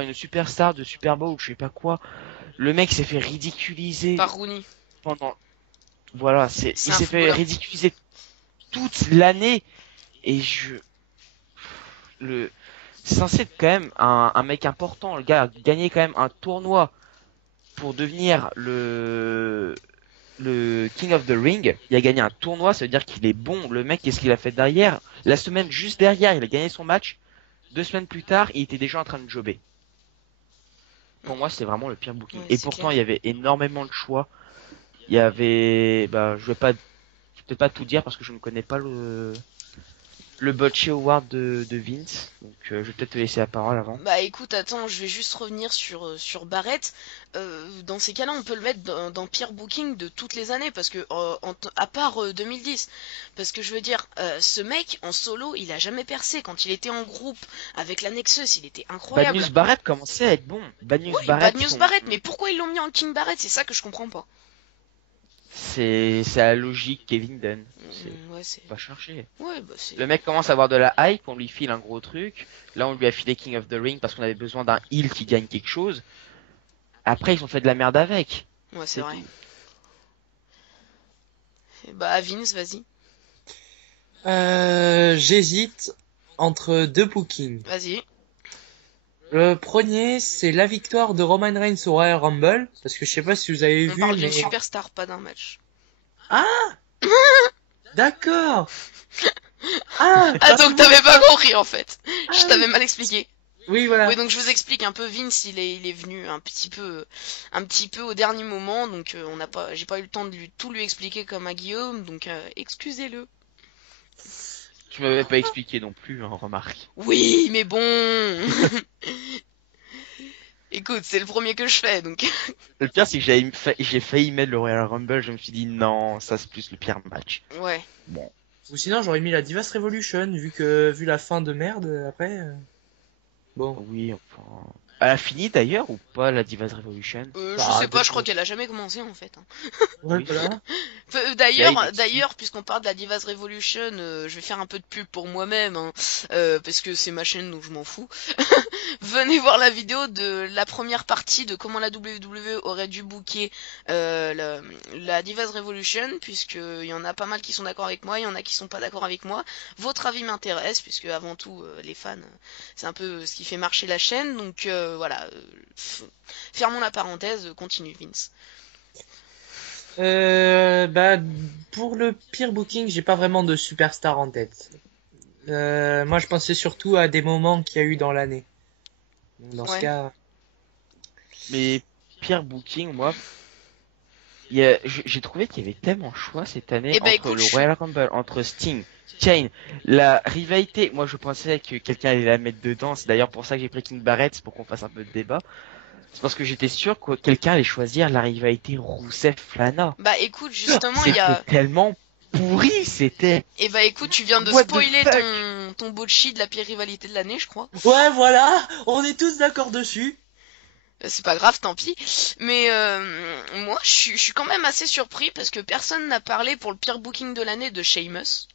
une superstar de Super Bowl, je sais pas quoi. Le mec s'est fait ridiculiser Par Rooney. pendant. Voilà, il C'est un s'est fait footballeur. ridiculiser toute l'année et c'est censé être quand même un mec important. Le gars a gagné quand même un tournoi pour devenir le King of the Ring, il a gagné un tournoi, ça veut dire qu'il est bon. Le mec, qu'est-ce qu'il a fait derrière? La semaine juste derrière, il a gagné son match. 2 semaines plus tard, il était déjà en train de jobber. Pour moi, c'est vraiment le pire booking. Ouais, Et c'est pourtant, clair. il y avait énormément de choix. Il y avait, je vais peut-être pas tout dire parce que je ne connais pas le Bocce Award de Vince. Donc, je vais peut-être te laisser la parole avant. Bah écoute, attends, je vais juste revenir sur Barrett. Dans ces cas-là, on peut le mettre dans pire booking de toutes les années, parce que à part 2010, parce que je veux dire, ce mec en solo, il a jamais percé. Quand il était en groupe avec la Nexus, il était Bad incroyable. News Barrett commençait à être bon. Bad News Ouais, Barrett, Bad News Barrett, mais pourquoi ils l'ont mis en King Barrett? C'est ça que je comprends pas. c'est la logique Kevin Dunn. Ouais, c'est. Pas chercher. Ouais, bah c'est. Le mec commence à avoir de la hype, on lui file un gros truc. Là, on lui a filé King of the Ring parce qu'on avait besoin d'un heel qui gagne quelque chose. Après, ils ont fait de la merde avec. Ouais, c'est vrai. tout. Et bah, Vince, vas-y. J'hésite entre deux bookings. Vas-y. Le premier, c'est la victoire de Roman Reigns au Royal Rumble, parce que je sais pas si vous avez On vu, parle mais... d'une superstar, pas d'un match. Ah, d'accord. Ah, Ah, donc t'avais pas compris en fait. Ah, Je t'avais mal expliqué. oui, voilà. Oui, donc je vous explique un peu. Vince, il est venu un petit peu au dernier moment, donc j'ai pas eu le temps de tout lui expliquer comme à Guillaume, donc excusez-le. Tu m'avais pas expliqué non plus, hein, remarque. Oui, mais bon. Écoute, c'est le premier que je fais, donc. Le pire, c'est que j'ai failli mettre le Royal Rumble, je me suis dit non, ça c'est plus le pire match. Ouais. Bon. Ou sinon, j'aurais mis la Divas Revolution, vu la fin de merde, après... Bon. Oui, enfin... Elle a fini d'ailleurs ou pas la Divas Revolution? Je Ah, sais pas, je crois d'accord. qu'elle a jamais commencé en fait. Hein. Ouais, Oui. voilà. C'est NXT. D'ailleurs, puisqu'on parle de la Divas Revolution, je vais faire un peu de pub pour moi-même, hein, parce que c'est ma chaîne donc je m'en fous. Venez voir la vidéo de la première partie de comment la WWE aurait dû booker la Divas Revolution, puisqu'il y en a pas mal qui sont d'accord avec moi, il y en a qui sont pas d'accord avec moi. Votre avis m'intéresse, puisque avant tout, les fans, c'est un peu ce qui fait marcher la chaîne, donc voilà. Fermons la parenthèse, continue Vince. Bah, pour le pire booking, j'ai pas vraiment de superstar en tête. Moi, je pensais surtout à des moments qu'il y a eu dans l'année. Donc, dans Ouais. ce cas, Mais pire booking, moi, j'ai trouvé qu'il y avait tellement de choix cette année Eh ben, entre écoute, le Royal Rumble, entre Sting, Kane, la rivalité. Moi, je pensais que quelqu'un allait la mettre dedans. C'est d'ailleurs pour ça que j'ai pris King Barrett, c'est pour qu'on fasse un peu de débat. C'est parce que j'étais sûr que quelqu'un allait choisir la rivalité Rousseff-Lana. Bah écoute, justement, il y a... C'était tellement pourri, c'était. Eh bah écoute, tu viens de What the spoiler fuck ton botchi de la pire rivalité de l'année, je crois. ouais, voilà, on est tous d'accord dessus. C'est pas grave, tant pis. Mais moi, je suis quand même assez surpris parce que personne n'a parlé pour le pire booking de l'année de Sheamus.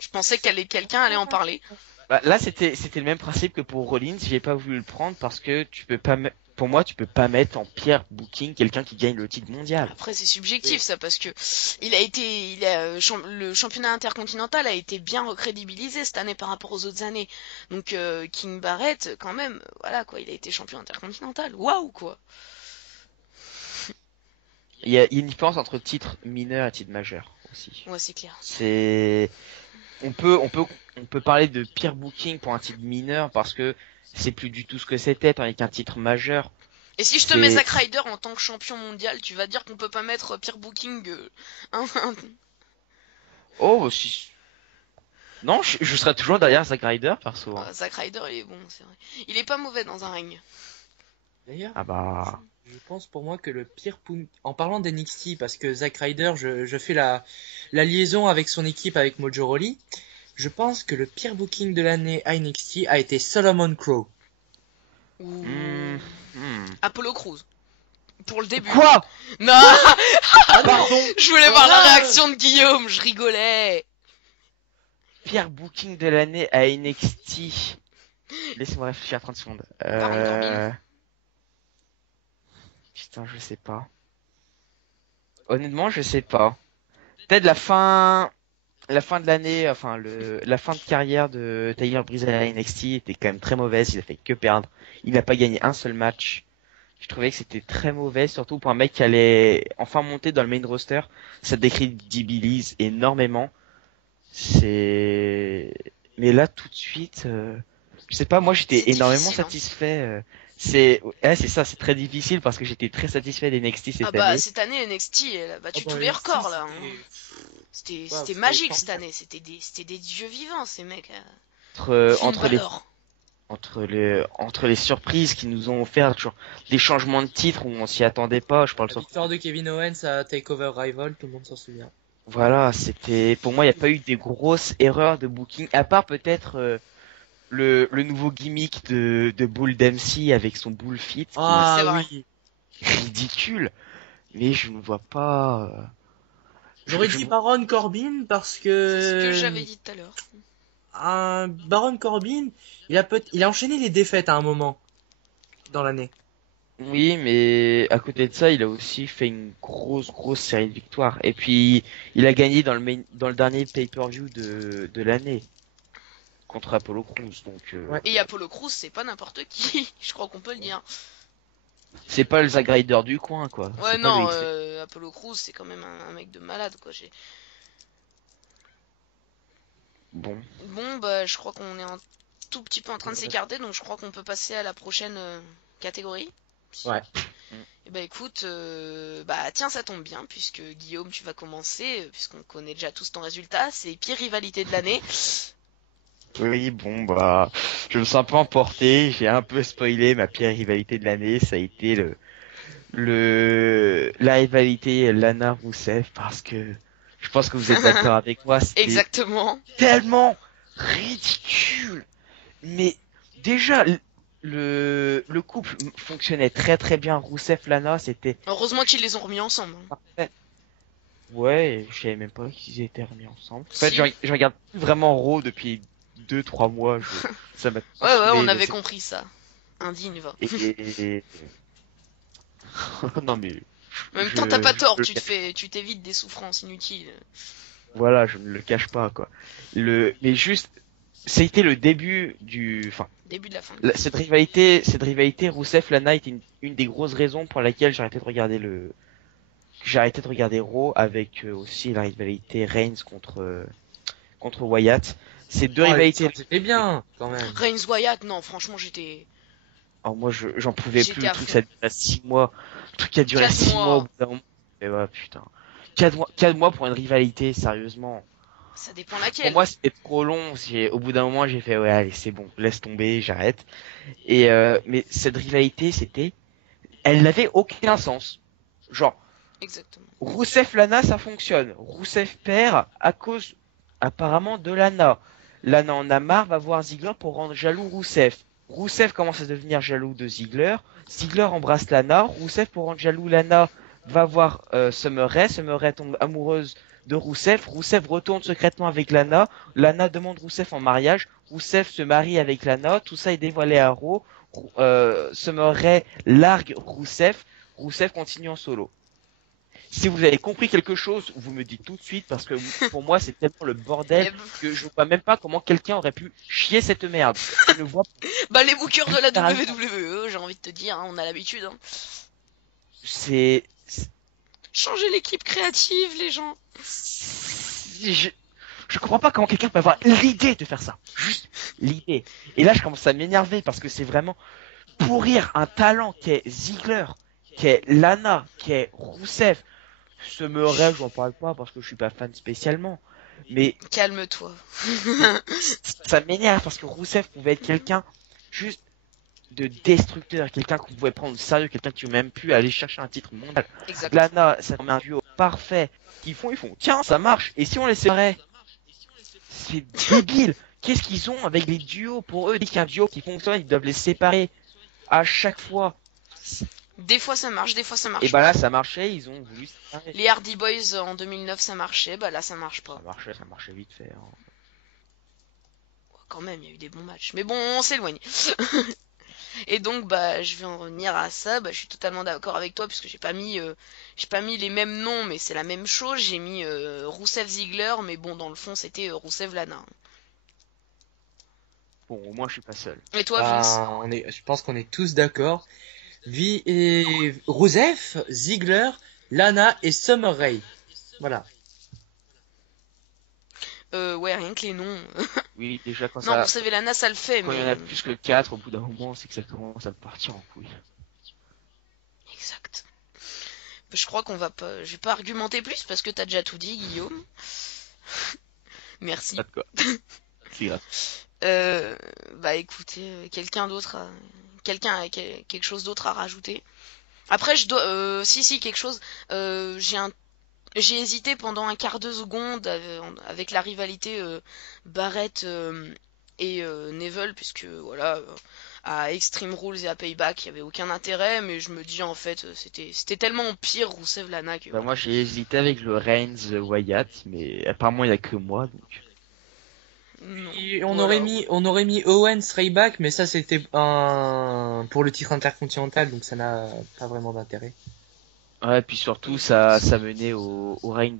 Je pensais quelqu'un allait en parler. Bah, là, c'était le même principe que pour Rollins. J'ai pas voulu le prendre parce que pour moi, tu peux pas mettre en pire booking quelqu'un qui gagne le titre mondial. Après, c'est subjectif ça parce que le championnat intercontinental a été bien recrédibilisé cette année par rapport aux autres années. Donc King Barrett, quand même, voilà quoi, il a été champion intercontinental. Waouh quoi. Il y a une différence entre titre mineur et titre majeur aussi. Ouais, c'est clair. On peut parler de pire booking pour un titre mineur parce que c'est plus du tout ce que c'était, tandis qu'un titre majeur. Et si je te mets Zack Ryder en tant que champion mondial, tu vas dire qu'on peut pas mettre pire booking Oh, si. Non, je serai toujours derrière Zack Ryder, perso. Hein. Zack Ryder, il est bon, c'est vrai. Il est pas mauvais dans un ring. D'ailleurs, Ah bah. je pense pour moi que le pire booking, en parlant d'NXT, parce que Zack Ryder, je fais la liaison avec son équipe avec Mojo Rawley, je pense que le pire booking de l'année à NXT a été Solomon Crow. Ou Hmm. Apollo Crews. Pour le début. Quoi? Non. Pardon. Je voulais voir la réaction de Guillaume, je rigolais. Pire booking de l'année à NXT. Laissez-moi réfléchir 30 secondes. Pardon, termine. Putain, je sais pas. Honnêtement, je sais pas. Peut-être la fin de l'année, enfin la fin de carrière de Tyler Breeze à NXT était quand même très mauvaise. Il a fait que perdre. Il n'a pas gagné un seul match. Je trouvais que c'était très mauvais, surtout pour un mec qui allait enfin monter dans le main roster. Ça décrédibilise énormément. C'est... Mais là, tout de suite, je sais pas, moi C'est j'étais énormément difficile, hein. satisfait. C'est ça, c'est très difficile parce que j'étais très satisfait d'NXT Ah cette bah, année. cette année, NXT, elle a battu Oh, bah, tous les NXT, records, là, hein. c'était- C'était ouais, c'était c'était magique cette formidable. année, c'était des dieux vivants, ces mecs. Entre, Finn entre les, Balor. entre les surprises qu'ils nous ont offert, genre, des changements de titre où on s'y attendait pas, je parle La sur... victoire de Kevin Owens à Takeover Rival, tout le monde s'en souvient. Voilà, c'était, pour moi, il n'y a pas eu des grosses erreurs de booking, à part peut-être, le nouveau gimmick de Bull Dempsey avec son Bull Fit, qui C'est Ah vrai. oui, est ridicule, mais je ne vois pas, j'aurais je dit ne vois- Baron Corbin parce C'est ce que j'avais que dit tout à l'heure. un Baron Corbin, il a enchaîné les défaites à un moment dans l'année. oui, mais à côté de ça, il a aussi fait une grosse série de victoires. Et puis, il a gagné dans le dernier pay-per-view de l'année contre Apollo Crews. Donc, Ouais. Et Apollo Crews, c'est pas n'importe qui, je crois qu'on peut le dire. c'est pas le Zack Ryder du coin, quoi. Ouais, C'est pas le non, X. Apollo Crews, c'est quand même un mec de malade, quoi. Bon, Bon, bah, je crois qu'on est un tout petit peu en train de s'écarter, donc je crois qu'on peut passer à la prochaine catégorie. Ouais. Et bah écoute, bah tiens, ça tombe bien, puisque Guillaume, tu vas commencer, puisqu'on connaît déjà tous ton résultat, c'est pire rivalité de l'année. oui, bon, bah, je me sens pas emporté. J'ai un peu spoilé ma pire rivalité de l'année. Ça a été la rivalité Lana Rousseff parce que je pense que vous êtes d'accord avec moi. C'était Exactement. tellement ridicule. Mais déjà, le couple fonctionnait très bien. Rousseff-Lana, c'était Heureusement qu'ils les ont remis ensemble, hein. parfait. Ouais, je savais même pas qu'ils étaient remis ensemble. En fait, Si. je regarde plus vraiment Raw depuis 2 3 mois. Ça m'a trop Ouais, on saoulé, avait compris ça. Indigne, va. et... non mais En même temps, t'as pas tort, je- tu t'évites des souffrances inutiles. voilà, je ne le cache pas quoi. Mais juste, c'était le début enfin, Début de la fin. cette rivalité Rousseff-Lana était une des grosses raisons pour laquelle j'ai arrêté de regarder Raw avec aussi la rivalité Reigns contre Wyatt. Ces deux Oh, rivalités. c'était bien, quand même. Reigns Wyatt, non, franchement, Alors moi, j'en pouvais plus. j'étais Le à truc, fond. ça a duré 6 mois. Le truc a duré 4 6 mois au mois. bout d'un moment. Et ouais, putain. 4 mois pour une rivalité, sérieusement. Ça dépend Pour laquelle. moi, c'était trop long. Au bout d'un moment, j'ai fait, ouais, allez, c'est bon, laisse tomber, j'arrête. Mais cette rivalité, elle n'avait aucun sens. Genre, Exactement. Rousseff Lana, ça fonctionne. Rousseff perd à cause, apparemment, de Lana. Lana en a marre, va voir Ziggler pour rendre jaloux Rousseff. Rousseff commence à devenir jaloux de Ziggler. Ziggler embrasse Lana. Rousseff pour rendre jaloux Lana va voir Summer Rae. Summer Rae tombe amoureuse de Rousseff. Rousseff retourne secrètement avec Lana. Lana demande Rousseff en mariage. Rousseff se marie avec Lana. Tout ça est dévoilé à Raw. Summer Rae largue Rousseff. Rousseff continue en solo. Si vous avez compris quelque chose, vous me dites tout de suite parce que pour moi c'est tellement le bordel Mais, que je vois même pas comment quelqu'un aurait pu chier cette merde. Je ne vois bah, les bookers de la littéralement. WWE, j'ai envie de te dire, hein, on a l'habitude. Hein. c'est Changer l'équipe créative, les gens. je, je comprends pas comment quelqu'un peut avoir l'idée de faire ça. Juste l'idée. Et là je commence à m'énerver parce que c'est vraiment pourrir un talent qui est Ziggler, qui est Lana, qui est Rousseff. Ce me rêve, j'en parle pas parce que je suis pas fan spécialement. Mais Calme-toi. ça m'énerve parce que Rousseff pouvait être quelqu'un juste de destructeur, quelqu'un qu'on pouvait prendre au sérieux, quelqu'un qui aurait même pu aller chercher un titre mondial. Exact. Lana, ça met un duo parfait. Ils font, tiens, ça marche. Et si on les séparait? C'est débile. Qu'est-ce qu'ils ont avec les duos? Pour eux, dès qu'il y a un duo qui fonctionne, ils doivent les séparer à chaque fois. Des fois ça marche, des fois ça marche Et bah pas. là, ça marchait, ils ont voulu séparer. Les Hardy Boys en 2009 ça marchait, bah là ça marche pas. Ça marchait vite fait. Hein. Quand même, il y a eu des bons matchs. Mais bon, on s'éloigne. Et donc, bah, je vais en revenir à ça. Bah, je suis totalement d'accord avec toi puisque j'ai pas mis les mêmes noms, mais c'est la même chose. J'ai mis Rousseff Ziggler, mais bon, dans le fond, c'était Rousseff Lana. Bon, au moins, je suis pas seul. Et toi, Vince? Je pense qu'on est tous d'accord. Rusev, Ziggler, Lana et Summer Rae. Voilà. Ouais, rien que les noms. Oui, déjà quand Non, ça, vous savez, Lana, ça le fait, quand il y en mais... a plus que 4, au bout d'un moment, c'est que ça commence à me partir en couille. Exact. Je crois qu'on va pas... Je vais pas argumenter plus, parce que t'as déjà tout dit, Guillaume. Merci. Pas de quoi. C'est grave. Bah écoutez, quelqu'un a quelque chose d'autre à rajouter. Après, je dois... si, quelque chose. J'ai hésité pendant un quart de seconde avec la rivalité Barrett et Neville, puisque voilà, à Extreme Rules et à Payback, il y avait aucun intérêt, mais je me dis en fait, c'était tellement pire Rusev Lana que Bah, voilà. moi, j'ai hésité avec le Reigns Wyatt, mais apparemment, il y a que moi, donc. Non, Et voilà. on aurait mis Owens Ryback, mais ça c'était pour le titre intercontinental, donc ça n'a pas vraiment d'intérêt. Ouais, puis surtout, ça menait au règne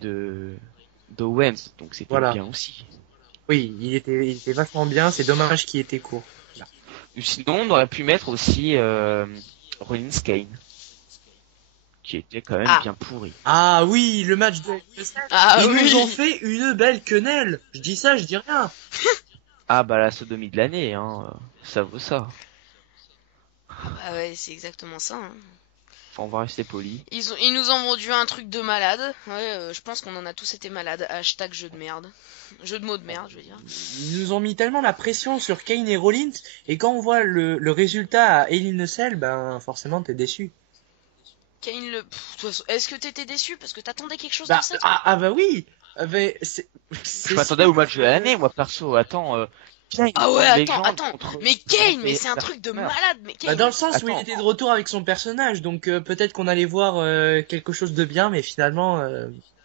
d'Owens, donc c'était Voilà. bien aussi. Oui, il était vachement bien, c'est dommage qu'il était court. Là. Sinon, on aurait pu mettre aussi Rollins Kane, qui était quand même bien pourri. Ah oui, le match de Ah Ils oui. nous ont fait une belle quenelle. Je dis ça, je dis rien. Ah bah la sodomie de l'année, hein, ça vaut ça. Ah bah ouais, c'est exactement ça. Hein. Enfin, on va rester poli. Ils nous ont vendu un truc de malade. Ouais, je pense qu'on en a tous été malades. Hashtag jeu de merde. Jeu de mots de merde, je veux dire. Ils nous ont mis tellement la pression sur Kane et Rollins, et quand on voit le résultat à Hell in a Cell, ben forcément t'es déçu. Kane le... Pff, de toute façon, est-ce que t'étais déçu parce que t'attendais quelque chose Bah, de ça, toi bah oui. Mais Je m'attendais au match de l'année, moi perso. Attends, Kane, Ah ouais, une attends, légende attends. contre- Mais Kane, mais et c'est un truc de Lesnar. malade. Mais Bah Kane. dans le sens où il Attends. était de retour avec son personnage, donc peut-être qu'on allait voir quelque chose de bien, mais finalement.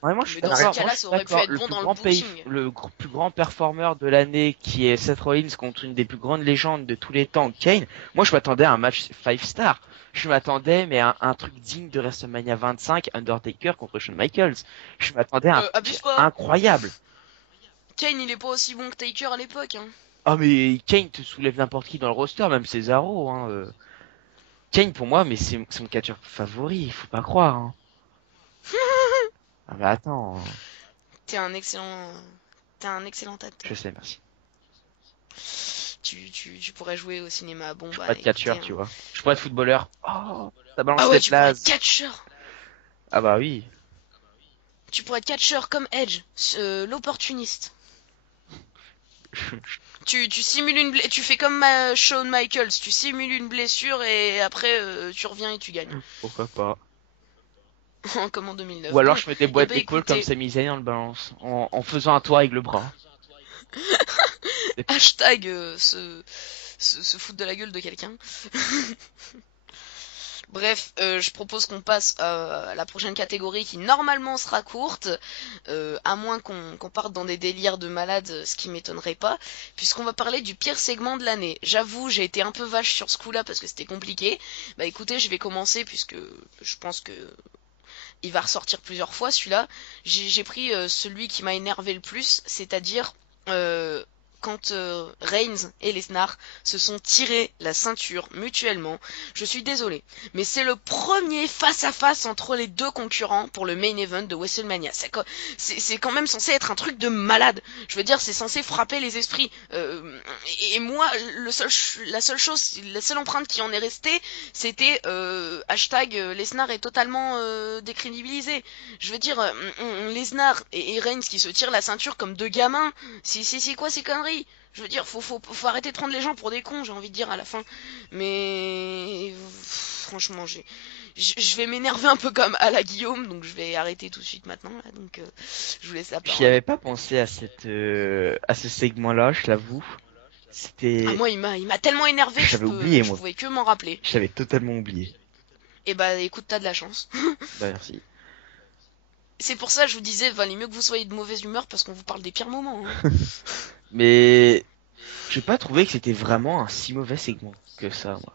Ouais, moi je suis Mais dans d'accord. ce cas-là, Moi, je ça suis aurait pu d'accord. être bon dans le booking. Plus grand performeur de l'année qui est Seth Rollins contre une des plus grandes légendes de tous les temps, Kane. Moi je m'attendais à un match 5 stars. Je m'attendais mais à un truc digne de WrestleMania 25, Undertaker contre Shawn Michaels. Je m'attendais à un Abuse truc pas. incroyable. Kane, il est pas aussi bon que Taker à l'époque. Hein. Ah mais Kane te soulève n'importe qui dans le roster, même Cesaro. Hein. Kane pour moi, mais c'est mon catcheur favori, il faut pas croire. Hein. Ah mais attends, T'es un excellent... T'es un excellent acteur. je sais, merci. Tu pourrais jouer au cinéma. Bon, Je suis bah, pas de catcheur, écoutez, tu hein. vois. Je pourrais être footballeur. Oh, ça balance Ah ouais, cette tu pourrais blase. être catcheur. Ah bah oui. Tu pourrais être catcheur comme Edge, l'opportuniste. Tu simules une blessure, tu fais comme Shawn Michaels, tu simules une blessure et après tu reviens et tu gagnes. Pourquoi pas. Comme en 2009. Ou alors Bon, je mets des boîtes bah, d'épaule écoutez, comme Sami Zayn, on le balance. En faisant un tour avec le bras. hashtag se foutre de la gueule de quelqu'un. Bref, je propose qu'on passe à la prochaine catégorie qui normalement sera courte, à moins qu'on parte dans des délires de malade, ce qui m'étonnerait pas, puisqu'on va parler du pire segment de l'année. J'avoue, j'ai été un peu vache sur ce coup-là parce que c'était compliqué. Bah écoutez, je vais commencer puisque je pense que il va ressortir plusieurs fois celui-là. J'ai pris celui qui m'a énervé le plus, c'est-à-dire quand Reigns et Lesnar se sont tirés la ceinture mutuellement. Je suis désolé, mais c'est le premier face-à-face entre les deux concurrents pour le main event de WrestleMania. C'est quand même censé être un truc de malade. Je veux dire, c'est censé frapper les esprits. Et moi, la seule empreinte qui en est restée, c'était hashtag Lesnar est totalement décrédibilisé. Je veux dire, Lesnar et Reigns qui se tirent la ceinture comme deux gamins. C'est quoi ces conneries? Je veux dire, faut arrêter de prendre les gens pour des cons, j'ai envie de dire à la fin. Mais franchement, je vais m'énerver un peu comme à la Guillaume, donc je vais arrêter tout de suite maintenant. Là, donc je vous laisse la J'y parole. avais pas pensé à à ce segment-là, je l'avoue. C'était. Ah, moi, il m'a tellement énervé que J'avais oublié, je moi. pouvais que m'en rappeler. Je l'avais totalement oublié. Et bah écoute, t'as de la chance. Bah merci. C'est pour ça que je vous disais, valait mieux que vous soyez de mauvaise humeur parce qu'on vous parle des pires moments. Hein. Mais j'ai pas trouvé que c'était vraiment un si mauvais segment que ça, moi.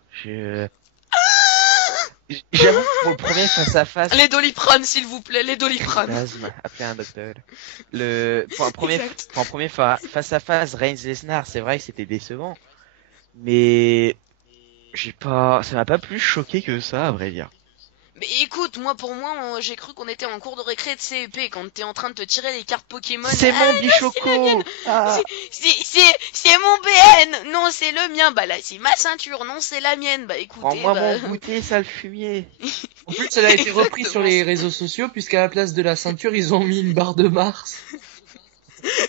J'avoue que pour le premier face à face. Les Doliprane, s'il vous plaît, les Doliprane. Asthme, appelez un docteur. Pour Exact. un premier face à face, Reigns Lesnar, c'est vrai que c'était décevant. Mais Ça m'a pas plus choqué que ça, à vrai dire. Mais écoute, moi pour moi, j'ai cru qu'on était en cours de récré de CEP quand t'es en train de te tirer les cartes Pokémon. C'est mon Bichoco! Ah. C'est mon BN. Non, c'est le mien. Bah là, c'est ma ceinture. Non, c'est la mienne. Bah écoutez, Prends-moi bah... mon goûter, sale fumier! En plus, elle a été reprise sur les réseaux sociaux, puisqu'à la place de la ceinture, ils ont mis une barre de Mars.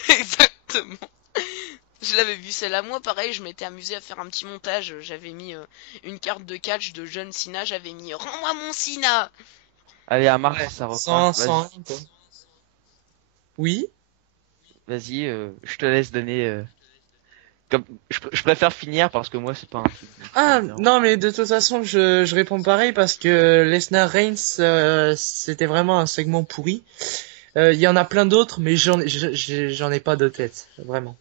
Exactement. Je l'avais vu celle-là. Moi, pareil, je m'étais amusé à faire un petit montage. J'avais mis une carte de catch de John Cena. J'avais mis rends-moi mon Cena. Allez, à Mars, ça reprend. Sans, quoi. Oui? Vas-y, je te laisse donner. Comme je préfère finir parce que moi c'est pas un truc. Ah, non, mais de toute façon, je réponds pareil parce que Lesnar Reigns, c'était vraiment un segment pourri. Il y en a plein d'autres, mais j'en ai pas de tête, vraiment.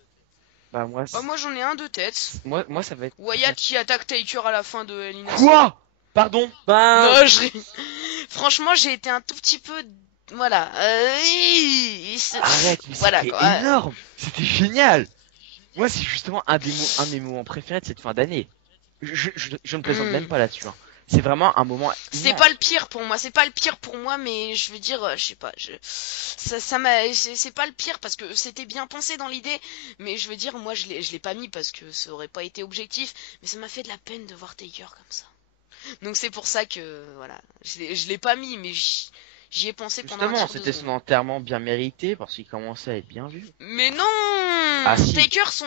Bah moi. Bah, moi, j'en ai un de tête. Moi ça va être. Wyatt qui attaque Taker à la fin de Hell in a Cell. Quoi? Pardon? Bah, Non, franchement, j'ai été un tout petit peu... Voilà. Arrête, mais Voilà, c'était quoi. énorme! C'était génial! Moi c'est justement un de mes moments préférés de cette fin d'année. Je ne plaisante même pas là-dessus. Hein. C'est vraiment un moment. C'est immense. pas le pire pour moi, c'est pas le pire pour moi, mais je veux dire, je sais pas, ça m'a, c'est pas le pire parce que c'était bien pensé dans l'idée, mais je veux dire, moi je l'ai pas mis parce que ça aurait pas été objectif, mais ça m'a fait de la peine de voir Taker comme ça. Donc c'est pour ça que, voilà, je l'ai pas mis, mais j'y ai pensé pendant un Justement, tiers de c'était son seconde. enterrement bien mérité parce qu'il commençait à être bien vu. Mais non! Ah, si. Taker, son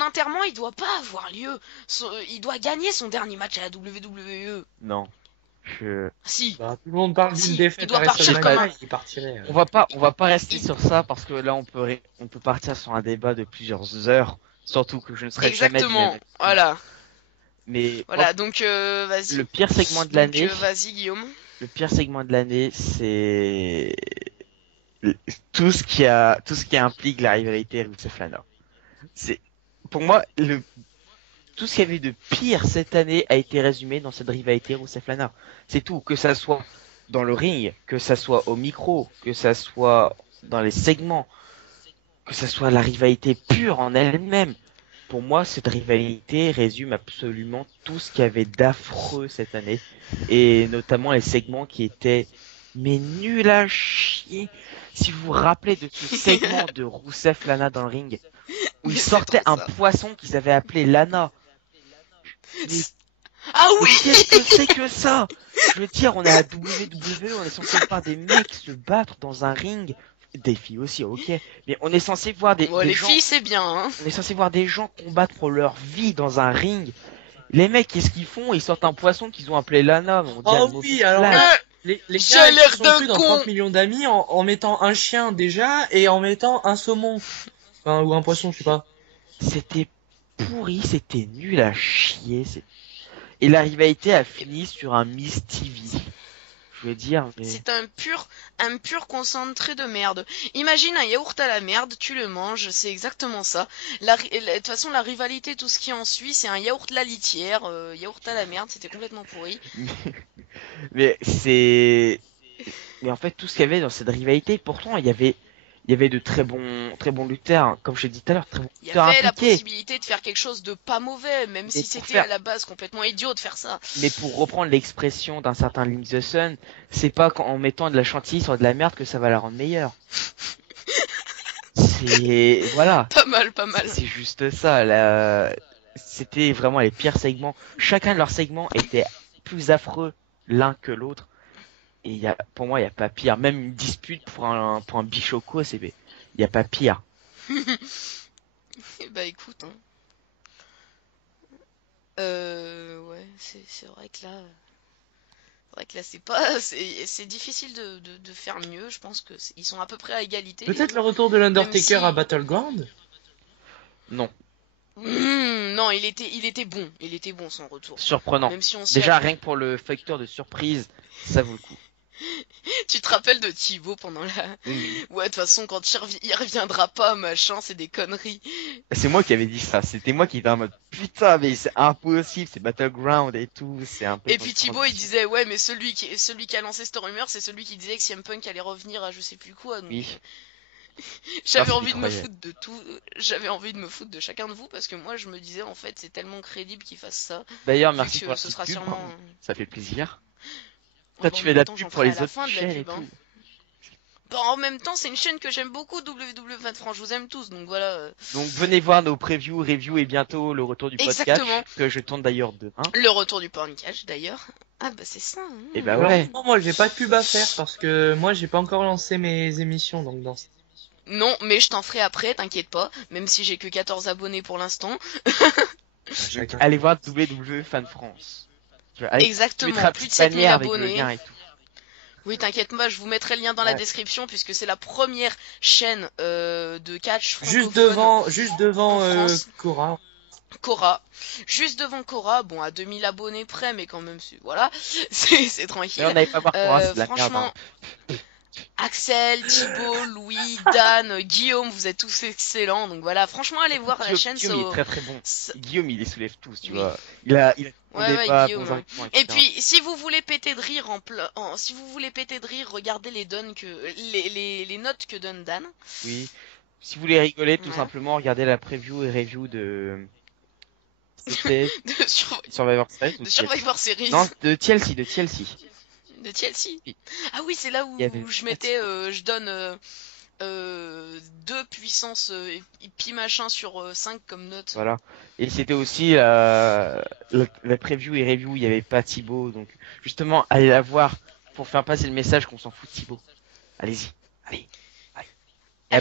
enterrement, il doit pas avoir lieu. Il doit gagner son dernier match à la WWE. Non. Si. bah, tout le monde parle d'une Si, défaite il doit à partir WrestleMania, comme un- il partirait. On va pas rester sur ça parce que là on peut partir sur un débat de plusieurs heures. Surtout que je ne serai jamais du même Exactement. avis. Voilà. Mais Voilà, donc vas-y. le pire segment de Donc l'année, vas-y Guillaume. le pire segment de l'année, c'est tout ce qui implique la rivalité Rusev-Lana. C'est pour moi tout ce qu'il y avait de pire cette année a été résumé dans cette rivalité Rusev-Lana. C'est tout, que ça soit dans le ring, que ça soit au micro, que ça soit dans les segments, que ça soit la rivalité pure en elle-même. Pour moi, cette rivalité résume absolument tout ce qu'il y avait d'affreux cette année, et notamment les segments qui étaient mais nuls à chier. Si vous vous rappelez de ce segment de Rusev Lana dans le ring, où ils Mais c'est sortaient trop un ça. poisson qu'ils avaient appelé Lana. Mais Ah mais oui. qu'est-ce que c'est que ça? Je veux dire, on est à WWE, on est censé voir des mecs se battre dans un ring. Des filles aussi, ok. Mais on est censé voir Bon, des les gens, filles c'est bien. Hein. on est censé voir des gens combattre pour leur vie dans un ring. Les mecs, qu'est-ce qu'ils font? Ils sortent un poisson qu'ils ont appelé Lana. On dirait Oh un mot oui, de alors blague. là, les J'ai gars, l'air ils sont d'un plus dans con. 30 millions d'amis en mettant un chien déjà et en mettant un saumon. Enfin, ou un poisson, je sais pas. C'était pourri, c'était nul à chier. Et la rivalité a fini sur un Miss TV. Je veux dire, mais... C'est un pur concentré de merde. Imagine un yaourt à la merde, tu le manges, c'est exactement ça. De toute façon, la rivalité, tout ce qui en suit, c'est un yaourt la litière, yaourt à la merde, c'était complètement pourri. mais c'est... Mais en fait, tout ce qu'il y avait dans cette rivalité, pourtant, il y avait de très bons lutteurs, hein. Comme je t'ai dit tout à l'heure, très bons Il y lutteurs avait la impliqués. possibilité de faire quelque chose de pas mauvais, même si pour c'était faire- à la base complètement idiot de faire ça. Mais pour reprendre l'expression d'un certain Link the Sun, c'est pas en mettant de la chantilly sur de la merde que ça va la rendre meilleure. C'est... Voilà. Pas mal, pas mal. C'est juste ça. C'était vraiment les pires segments. Chacun de leurs segments était plus affreux l'un que l'autre. Et pour moi, il n'y a pas pire. Même une dispute pour un bichoco, il n'y a pas pire. Bah écoute, hein. Ouais, c'est vrai que là... C'est vrai que là, c'est pas... C'est difficile de faire mieux, je pense que ils sont à peu près à égalité. les Peut-être deux. le retour de l'Undertaker si- à Battleground? Non. Non, il était bon. Il était bon son retour. Surprenant. Même si on s'y Déjà, attend. rien que pour le facteur de surprise, ça vaut le coup. Tu te rappelles de Thibaut pendant la... Ouais, de toute façon, quand il reviendra pas, machin, c'est des conneries. C'est moi qui avais dit ça. C'était moi qui étais en mode putain, mais c'est impossible, c'est Battleground et tout. C'est un peu. Et puis Thibaut, il disait, ouais, mais celui qui a lancé cette rumeur, c'est celui qui disait que CM Punk allait revenir à je sais plus quoi. Donc... Oui. J'avais c'est envie de me incroyable. foutre de tout. J'avais envie de me foutre de chacun de vous parce que moi je me disais en fait c'est tellement crédible qu'ils fassent ça. D'ailleurs, Vu merci que pour la ce petite sera pub, sûrement. hein. Ça fait plaisir. Ouais, Toi, bah, tu en fais de même la temps pub j'en pour ferai à les la autres fin de la chaînes et pub. Hein. tout. Bah, en même temps c'est une chaîne que j'aime beaucoup, WW24 France, je vous aime tous donc voilà. Donc, venez voir nos previews, reviews et bientôt le retour du podcast Exactement. que je tourne d'ailleurs demain. Le retour du pornicage d'ailleurs. Ah bah c'est ça. Et bah Alors, ouais. non, moi j'ai pas de pub à faire parce que moi j'ai pas encore lancé mes émissions donc dans. Non, mais je t'en ferai après, t'inquiète pas, même si j'ai que 14 abonnés pour l'instant. Donc, allez voir WW Fan France. Tu vois, tu Exactement, mettras plus de petite 7000 bannière avec le abonnés. lien et tout. Oui, t'inquiète pas, je vous mettrai le lien dans la Ouais. description puisque c'est la première chaîne de catch Juste francophone devant en France. Cora. Cora. Juste devant Cora, bon à 2000 abonnés près, mais quand même, voilà, c'est tranquille. Mais on n'avait pas voir Cora, c'est de la merde. Franchement, Hein. Axel, Thibaut, Louis, Dan, Guillaume, vous êtes tous excellents. Donc voilà, franchement, allez voir la chaîne. Guillaume, il est très très bon. Guillaume, il les soulève tous, tu Oui. vois. Il a Ouais, des ouais, débats, Guillaume, bons ouais. arguments, Et etc. puis, si vous voulez péter de rire si vous voulez péter de rire, regardez les notes que donne Dan. Oui. Si vous voulez rigoler, tout Voilà. simplement, regardez la preview et review de... C'était De Survivor 7 ou de Survivor Series. Non, de Chelsea, de Chelsea. De Chelsea. Oui. Ah oui, c'est là où Il y avait je mettais, je donne 2 puissance et pi machin sur 5 comme note. Voilà. Et c'était aussi la preview et review, il y avait pas Thibaut, donc justement, allez la voir pour faire passer le message qu'on s'en fout de Thibaut. Allez-y, allez. Et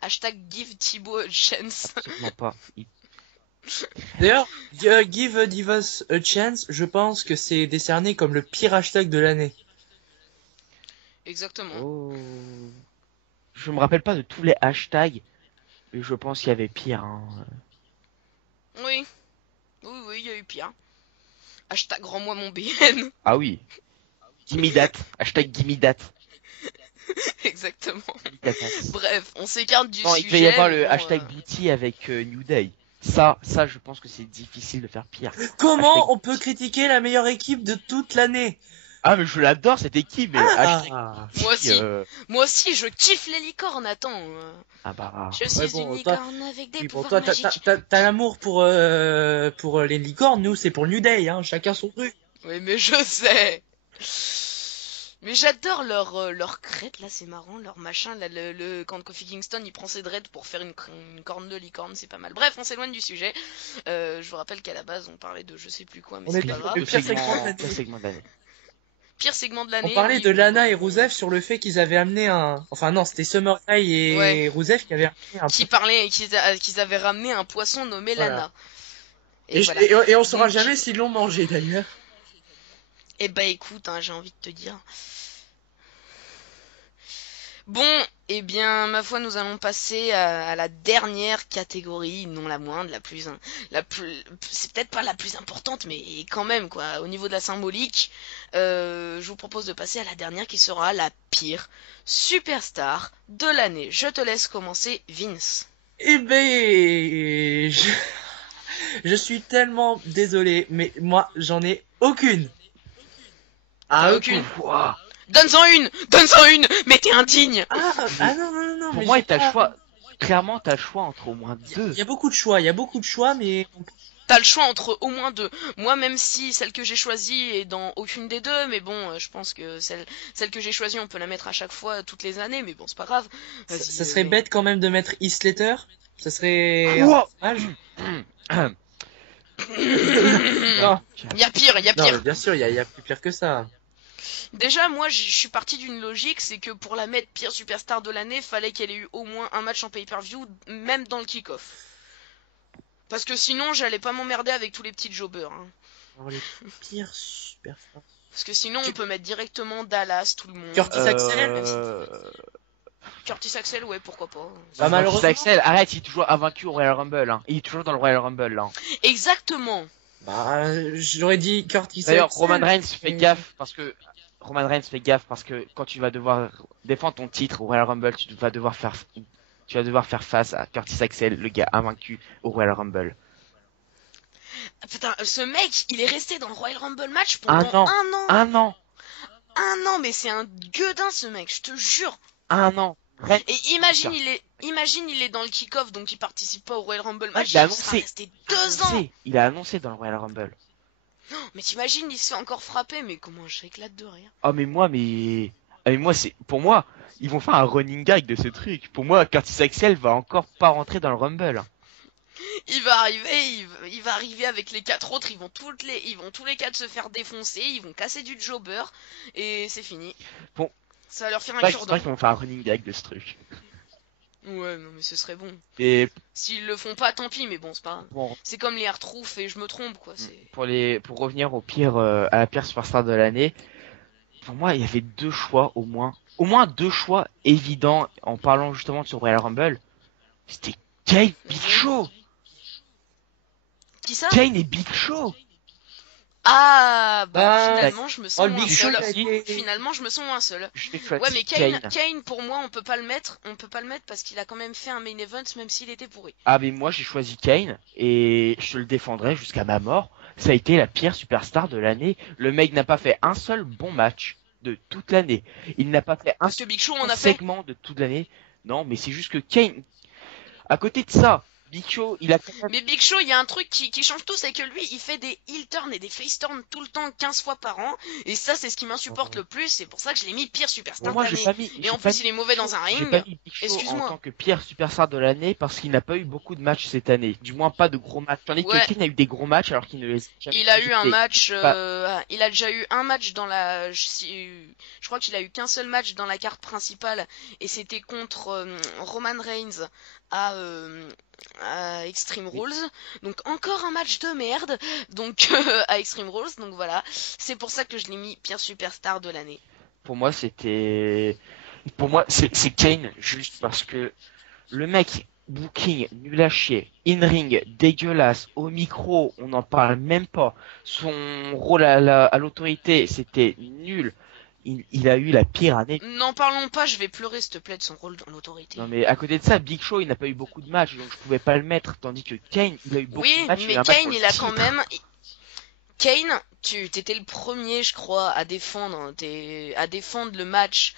Hashtag give Thibaut a chance. absolument pas. D'ailleurs, give us a chance, je pense que c'est décerné comme le pire hashtag de l'année. Exactement. Oh. Je me rappelle pas de tous les hashtags, mais je pense qu'il y avait pire. Hein. Oui. Oui, il y a eu pire. Hashtag rends-moi mon BN. Ah oui. Gimme that. Hashtag gimme that. Exactement. Gimme that. Bref, on s'écarte du Non, sujet. il devait y avoir le bon, hashtag booty avec New Day. Ça, je pense que c'est difficile de faire pire. Comment Hashtag- on peut critiquer la meilleure équipe de toute l'année? Ah, mais je l'adore cette équipe. Mais hashtag Ah, Moi aussi. euh, Moi aussi, je kiffe les licornes. Attends. Ah bah. Je suis bon, une toi- licorne avec des oui, bon, pouvoirs toi, magiques. t'as l'amour pour les licornes, nous c'est pour le New Day, hein, chacun son truc. Oui, mais je sais. Mais j'adore leur crête, là, c'est marrant, leur machin, là, quand Kofi Kingston, il prend ses dreads pour faire une corne de licorne, c'est pas mal. Bref, on s'éloigne du sujet. Je vous rappelle qu'à la base, on parlait de je sais plus quoi, mais On c'est est pas d'accord. grave. Le pire segment de l'année. Pire segment de l'année. Pire segment de On l'année. parlait oui, de oui, Lana oui, et oui. Rusev sur le fait qu'ils avaient amené enfin non, c'était Summer Rae et Ouais. Rusev qui avaient amené un Qui parlaient, qu'ils avaient ramené un poisson nommé Voilà. Lana. Et, voilà. et on saura Donc- jamais s'ils l'ont mangé d'ailleurs. Eh bah écoute, hein, j'ai envie de te dire. Bon, eh bien, ma foi, nous allons passer à la dernière catégorie, non la moindre, c'est peut-être pas la plus importante, mais quand même, quoi, au niveau de la symbolique, je vous propose de passer à la dernière qui sera la pire superstar de l'année. Je te laisse commencer, Vince. Eh ben, je suis tellement désolé, mais moi j'en ai aucune. T'as Ah, aucune. Ouah. Donne-en une, mais t'es indigne. Ah non, Pour mais moi, j'ai t'as pas- le choix. Clairement, t'as le choix entre au moins deux. Il y a beaucoup de choix, mais T'as le choix entre au moins deux. Moi, même si celle que j'ai choisie est dans aucune des deux, mais bon, je pense que celle que j'ai choisie, on peut la mettre à chaque fois, toutes les années, mais bon, c'est pas grave. Vas-y, ça serait bête quand même de mettre Heath Slater. Ça serait Ouah. dommage. Il Non, y a pire. non, mais bien sûr, il y a plus pire que ça. Déjà, moi, je suis parti d'une logique, c'est que pour la mettre pire superstar de l'année, fallait qu'elle ait eu au moins un match en pay-per-view, même dans le kick-off. Parce que sinon, j'allais pas m'emmerder avec tous les petits jobbers. Hein. Alors, les pires superstars. Parce que sinon, on peut mettre directement Dallas, tout le monde. Curtis Axel, Curtis Axel, ouais, pourquoi pas. Bah, malheureusement- Axel, arrête, il est toujours invaincu au Royal Rumble. Hein. Il est toujours dans le Royal Rumble. Là. Exactement. Bah, j'aurais dit Curtis D'ailleurs, Axel. Roman Reigns fait gaffe parce que quand tu vas devoir défendre ton titre au Royal Rumble, tu vas devoir faire face à Curtis Axel, le gars invaincu au Royal Rumble. Putain, ce mec, il est resté dans le Royal Rumble match pendant Un an, Un an, mais c'est un gueudin, ce mec, je te jure. un an. Et imagine il est dans le kick-off, donc il participe pas au Royal Rumble match, il a il sera annoncé. resté 2 ans. Il a annoncé dans le Royal Rumble. Mais t'imagines, il se fait encore frapper, mais comment j'éclate de rire. Ah mais moi pour moi, ils vont faire un running gag de ce truc. Pour moi, Curtis Axel va encore pas rentrer dans le Rumble. Il va arriver avec les 4 autres, ils vont tous les 4 se faire défoncer, ils vont casser du jobber, et c'est fini. Bon. Ça va leur faire un C'est cure-dent. vrai qu'ils vont faire un running gag de ce truc. Ouais, non mais ce serait bon. Et S'ils le font pas, tant pis, mais bon, c'est pas grave. bon, C'est comme les R-Truth et je me trompe, quoi. pour revenir à la pire superstar de l'année, pour moi, il y avait deux choix au moins deux choix évidents en parlant justement de ce Royal Rumble. C'était Kane, Big Show. Qui ça? Kane et Big Show. Ah, Ah, finalement, je me sens le moins Big Show, seul. il a été- Finalement, je me sens moins seul. Je fais que Ouais, mais Kane. Kane, pour moi, on peut pas le mettre parce qu'il a quand même fait un main event, même s'il était pourri. Ah mais moi j'ai choisi Kane et je te le défendrai jusqu'à ma mort. Ça a été la pire superstar de l'année. Le mec n'a pas fait un seul bon match de toute l'année. Il n'a pas fait un Parce que Big Show en a fait. segment de toute l'année. Non, mais c'est juste que Kane, à côté de ça, Big Show, il a quand même... Mais Big Show, il y a un truc qui change tout, c'est que lui, il fait des heel turns et des face turns tout le temps, 15 fois par an. Et ça, c'est ce qui m'insupporte le plus. C'est pour ça que je l'ai mis pire superstar Bon, moi de j'ai l'année. pas mis. Et en plus, il est mauvais dans un J'ai ring. pas mis Big Show en Excuse-moi. tant que pire superstar de l'année parce qu'il n'a pas eu beaucoup de matchs cette année. Du moins pas de gros matchs. Tandis Ouais. que Kane a eu des gros matchs alors qu'il ne les a jamais Il a eu un disputés. match, Pas- il a déjà eu un match dans la, je crois qu'il a eu qu'un seul match dans la carte principale et c'était contre Roman Reigns à Extreme Rules. Donc encore un match de merde, donc à Extreme Rules. Donc voilà, c'est pour ça que je l'ai mis pire superstar de l'année. Pour moi c'est Kane juste parce que le mec booking nul à chier, in-ring dégueulasse, au micro on n'en parle même pas, son rôle à l'autorité c'était nul, il a eu la pire année. N'en parlons pas, je vais pleurer s'il te plaît de son rôle dans l'autorité. Non mais à côté de ça, Big Show il n'a pas eu beaucoup de matchs donc je pouvais pas le mettre, tandis que Kane il a eu beaucoup Oui, de matchs. mais Kane il a quand même. Kane, tu t'étais le premier, je crois, à défendre le match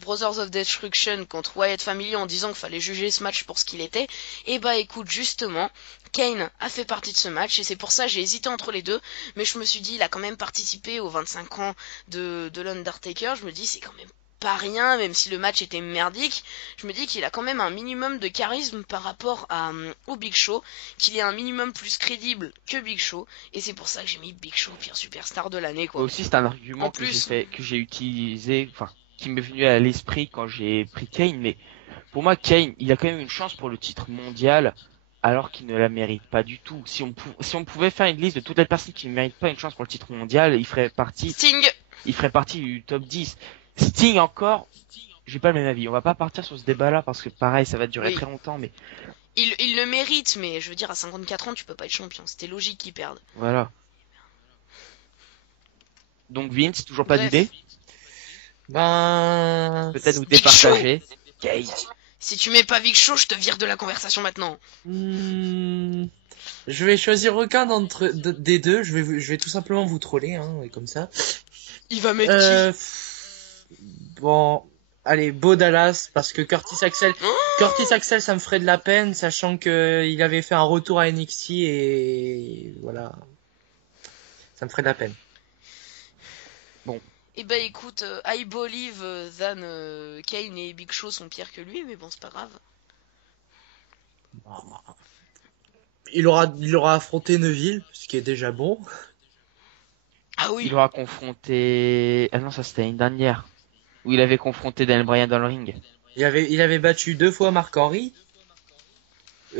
Brothers of Destruction contre Wyatt Family en disant qu'il fallait juger ce match pour ce qu'il était. Et bah écoute, justement, Kane a fait partie de ce match et c'est pour ça que j'ai hésité entre les deux, mais je me suis dit il a quand même participé aux 25 ans de l'Undertaker. Je me dis c'est quand même pas rien, même si le match était merdique. Je me dis qu'il a quand même un minimum de charisme par rapport au Big Show, qu'il est un minimum plus crédible que Big Show, et c'est pour ça que j'ai mis Big Show pire superstar de l'année, quoi. Moi aussi c'est un argument En plus, que j'ai utilisé, enfin qui m'est venu à l'esprit quand j'ai pris Kane, mais pour moi Kane il a quand même une chance pour le titre mondial alors qu'il ne la mérite pas du tout. Si on pouvait faire une liste de toutes les personnes qui ne méritent pas une chance pour le titre mondial, il ferait partie du top 10. Sting encore, j'ai pas le même avis. On va pas partir sur ce débat-là parce que pareil, ça va durer Oui. très longtemps, mais il le mérite, mais je veux dire, à 54 ans, tu peux pas être champion. C'était logique qu'il perde. voilà. Donc Vince, toujours pas Bref. d'idée? Ben, Peut-être nous Big départager. Kane. Si tu mets pas Big Show, je te vire de la conversation maintenant. je vais choisir aucun des deux. Je vais tout simplement vous troller, hein, et comme ça. Il va mettre Bon, allez, Bo Dallas, parce que Curtis Axel, ça me ferait de la peine, sachant que il avait fait un retour à NXT et voilà, ça me ferait de la peine. Eh ben écoute, I believe that Kane et Big Show sont pires que lui, mais bon, c'est pas grave. Il aura affronté Neville, ce qui est déjà bon. Ah oui. Il aura confronté... Ah non, ça c'était une dernière. Où il avait confronté Daniel Bryan dans le ring. Il avait battu 2 fois Mark Henry.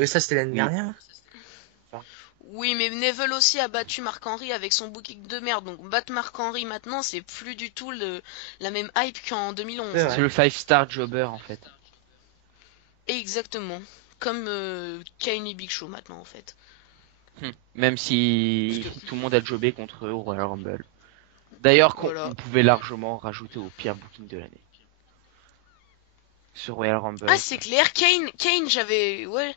Ça c'était l'année Oui. dernière. Oui, mais Neville aussi a battu Mark Henry avec son booking de merde. Donc battre Mark Henry maintenant, c'est plus du tout la même hype qu'en 2011. C'est vrai. C'est le 5-star jobber en fait. Exactement. Comme Kane et Big Show maintenant en fait. Même si tout le monde a jobé contre eux au Royal Rumble. D'ailleurs, Voilà. on pouvait largement rajouter au pire booking de l'année. Ce Royal Rumble. Ah, c'est clair. Kane, j'avais... Ouais,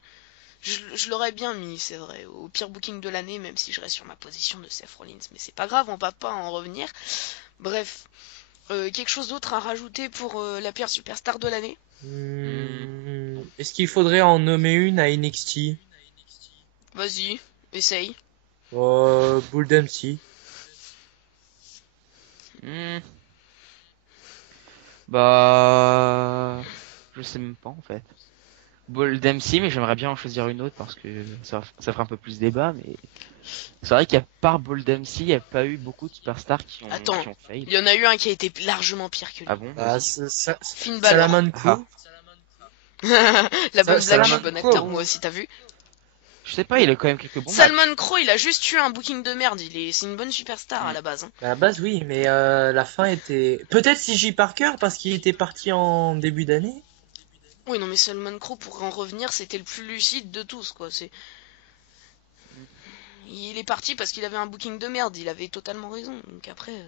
je l'aurais bien mis, c'est vrai, au pire booking de l'année, même si je reste sur ma position de Seth Rollins. Mais c'est pas grave, on va pas en revenir. Bref. Quelque chose d'autre à rajouter pour la pire superstar de l'année? Est-ce qu'il faudrait en nommer une à NXT? Vas-y, essaye. Bull Dempsey. Hmm, Bah, je sais même pas en fait. Bull Dempsey, mais j'aimerais bien en choisir une autre parce que ça ferait un peu plus débat. Mais c'est vrai qu'à part Bull Dempsey, il n'y a pas eu beaucoup de superstars Attends, qui ont fail. il y en a eu un qui a été largement pire que Ah lui. bon, Ah, vas-y. Finn Balor. Salaman Ah, Crew. La bonne blague, je suis Salaman bon Crow. acteur, moi aussi, t'as vu? je sais pas, il a quand même quelques bons Salmon matchs. Crow, il a juste eu un booking de merde. C'est une bonne superstar à Hmm. la base, hein. À la base, oui, mais la fin était... Peut-être CJ Parker, parce qu'il était parti en début d'année. Oui, non, mais Salmon Crow, pour en revenir, c'était le plus lucide de tous, quoi. Il est parti parce qu'il avait un booking de merde. Il avait totalement raison. Donc après.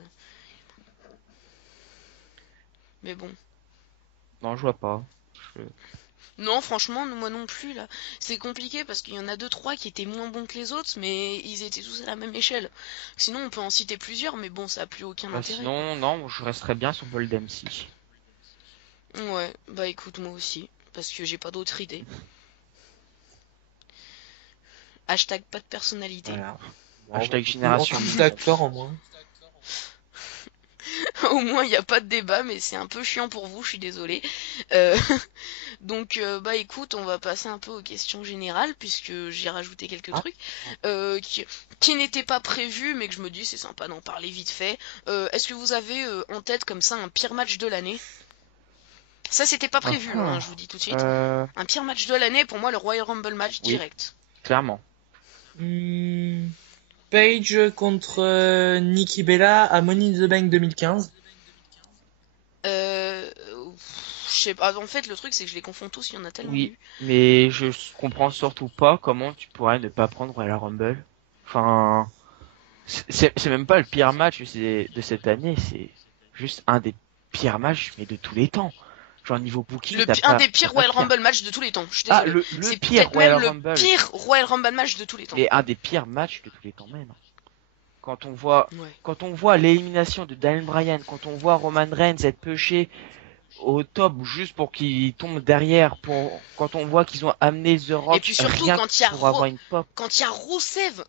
Mais bon. Non, je vois pas. Je- Non, franchement, moi non plus, là. C'est compliqué parce qu'il y en a deux, trois qui étaient moins bons que les autres, mais ils étaient tous à la même échelle. Sinon, on peut en citer plusieurs, mais bon, ça a plus aucun Bah, intérêt. sinon, non, je resterais bien sur Bull Dempsey. Ouais, bah écoute, moi aussi. Parce que j'ai pas d'autre idée. Hashtag pas de personnalité. Voilà. Hashtag Bon, génération en plus nul. d'acteurs en moins. Au moins, il n'y a pas de débat, mais c'est un peu chiant pour vous, je suis désolée. Euh, Donc, bah écoute, on va passer un peu aux questions générales, puisque j'ai rajouté quelques Ah. trucs qui n'étaient pas prévus, mais que je me dis c'est sympa d'en parler vite fait. Est-ce que vous avez en tête comme ça un pire match de l'année? Ça, c'était pas prévu, hein, je vous dis tout de suite. Un pire match de l'année, pour moi, le Royal Rumble match Oui. direct. Clairement. Page contre Nikki Bella à Money in the Bank 2015. Euh, je sais pas. En fait, le truc, c'est que je les confonds tous, il y en a tellement Oui, eu. mais je comprends surtout pas comment tu pourrais ne pas prendre la Rumble. Enfin, c'est même pas le pire match de cette année, c'est juste un des pires matchs, mais de tous les temps. Genre niveau booking, Un des t'as pires pas Royal pire. Rumble match de tous les temps, je suis Ah, désolée. le C'est pire peut-être même Royal le Rumble, pire Royal Rumble match de tous les temps. mais un des pires matchs de tous les temps même. Ouais. Quand on voit l'élimination de Daniel Bryan, quand on voit Roman Reigns être pushé au top juste pour qu'il tombe derrière, quand on voit qu'ils ont amené The Et Rock puis surtout rien quand il y a pour avoir une pop. quand il y a Roussev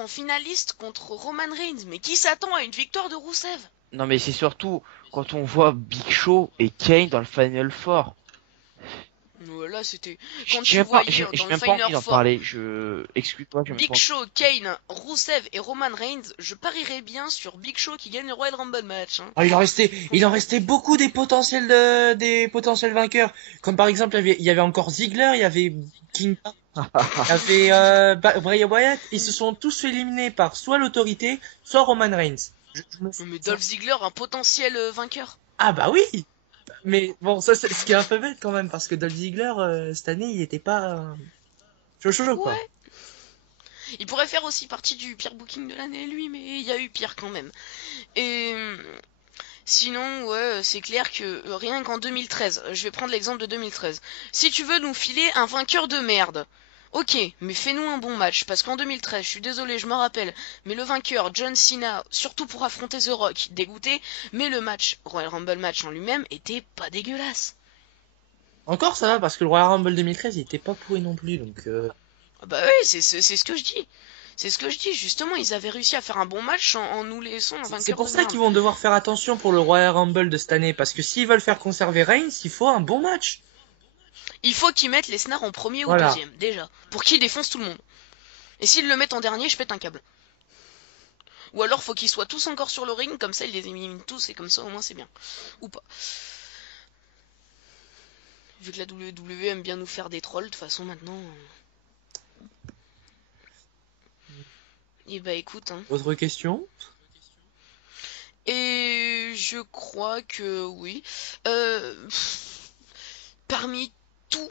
en finaliste contre Roman Reigns, mais qui s'attend à une victoire de Roussev? Non mais c'est surtout quand on voit Big Show et Kane dans le Final Four. Voilà, c'était J'ai quand tu même pas, voyais j'ai dans le même pas envie Final d'en Four parler. Excuse-moi, j'ai même Big pas. Show, Kane, Roussev et Roman Reigns, je parierais bien sur Big Show qui gagne le Royal Rumble match, hein. Ah, il en restait beaucoup des potentiels vainqueurs. Comme par exemple, il y avait encore Ziggler, il y avait King, il y avait Bray Wyatt. Ils se sont tous fait éliminer par soit l'autorité, soit Roman Reigns. Je me- Mais Dolph Ziggler, un potentiel vainqueur. Ah bah oui. Mais bon, ça c'est ce qui est un peu bête quand même parce que Dolph Ziggler cette année, il était pas chaud quoi. Ouais. Il pourrait faire aussi partie du pire booking de l'année, lui, mais il y a eu pire quand même. Et sinon, ouais, c'est clair que rien qu'en 2013, je vais prendre l'exemple de 2013. Si tu veux nous filer un vainqueur de merde, ok, mais fais-nous un bon match, parce qu'en 2013, je suis désolé, je me rappelle, mais le vainqueur, John Cena, surtout pour affronter The Rock, dégoûté, mais le match, Royal Rumble match en lui-même, était pas dégueulasse. Encore ça va parce que le Royal Rumble 2013, il était pas pourri non plus donc. Ah bah oui, c'est ce que je dis. C'est ce que je dis, justement, ils avaient réussi à faire un bon match en nous laissant un vainqueur C'est pour de ça merde. qu'ils vont devoir faire attention pour le Royal Rumble de cette année parce que s'ils veulent faire conserver Reigns, il faut un bon match. Il faut qu'ils mettent Lesnar en premier ou Voilà. deuxième, déjà, pour qu'il défonce tout le monde. Et s'ils le mettent en dernier, je pète un câble. Ou alors faut qu'ils soient tous encore sur le ring, comme ça ils les éliminent tous et comme ça au moins c'est bien. Ou pas. Vu que la WWE aime bien nous faire des trolls, de toute façon maintenant. Et bah écoute, hein. Autre question? Et je crois que oui. Parmi tout,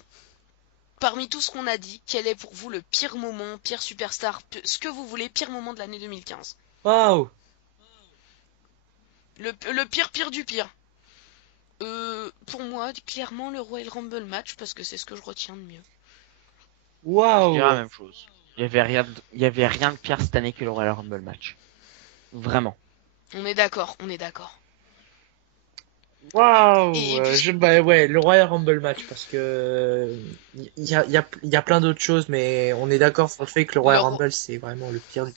parmi tout ce qu'on a dit, quel est pour vous le pire moment, pire superstar, ce que vous voulez, pire moment de l'année 2015? Waouh! Le pire du pire. Pour moi, clairement le Royal Rumble match parce que c'est ce que je retiens de mieux. Je Waouh! dirais la même chose. Il y avait rien de pire cette année que le Royal Rumble match. Vraiment. On est d'accord, on est d'accord. Waouh, Et puis, bah ouais, le Royal Rumble match parce que il y a plein d'autres choses, mais on est d'accord sur le fait que le le, Royal Ro- Rumble c'est vraiment le pire.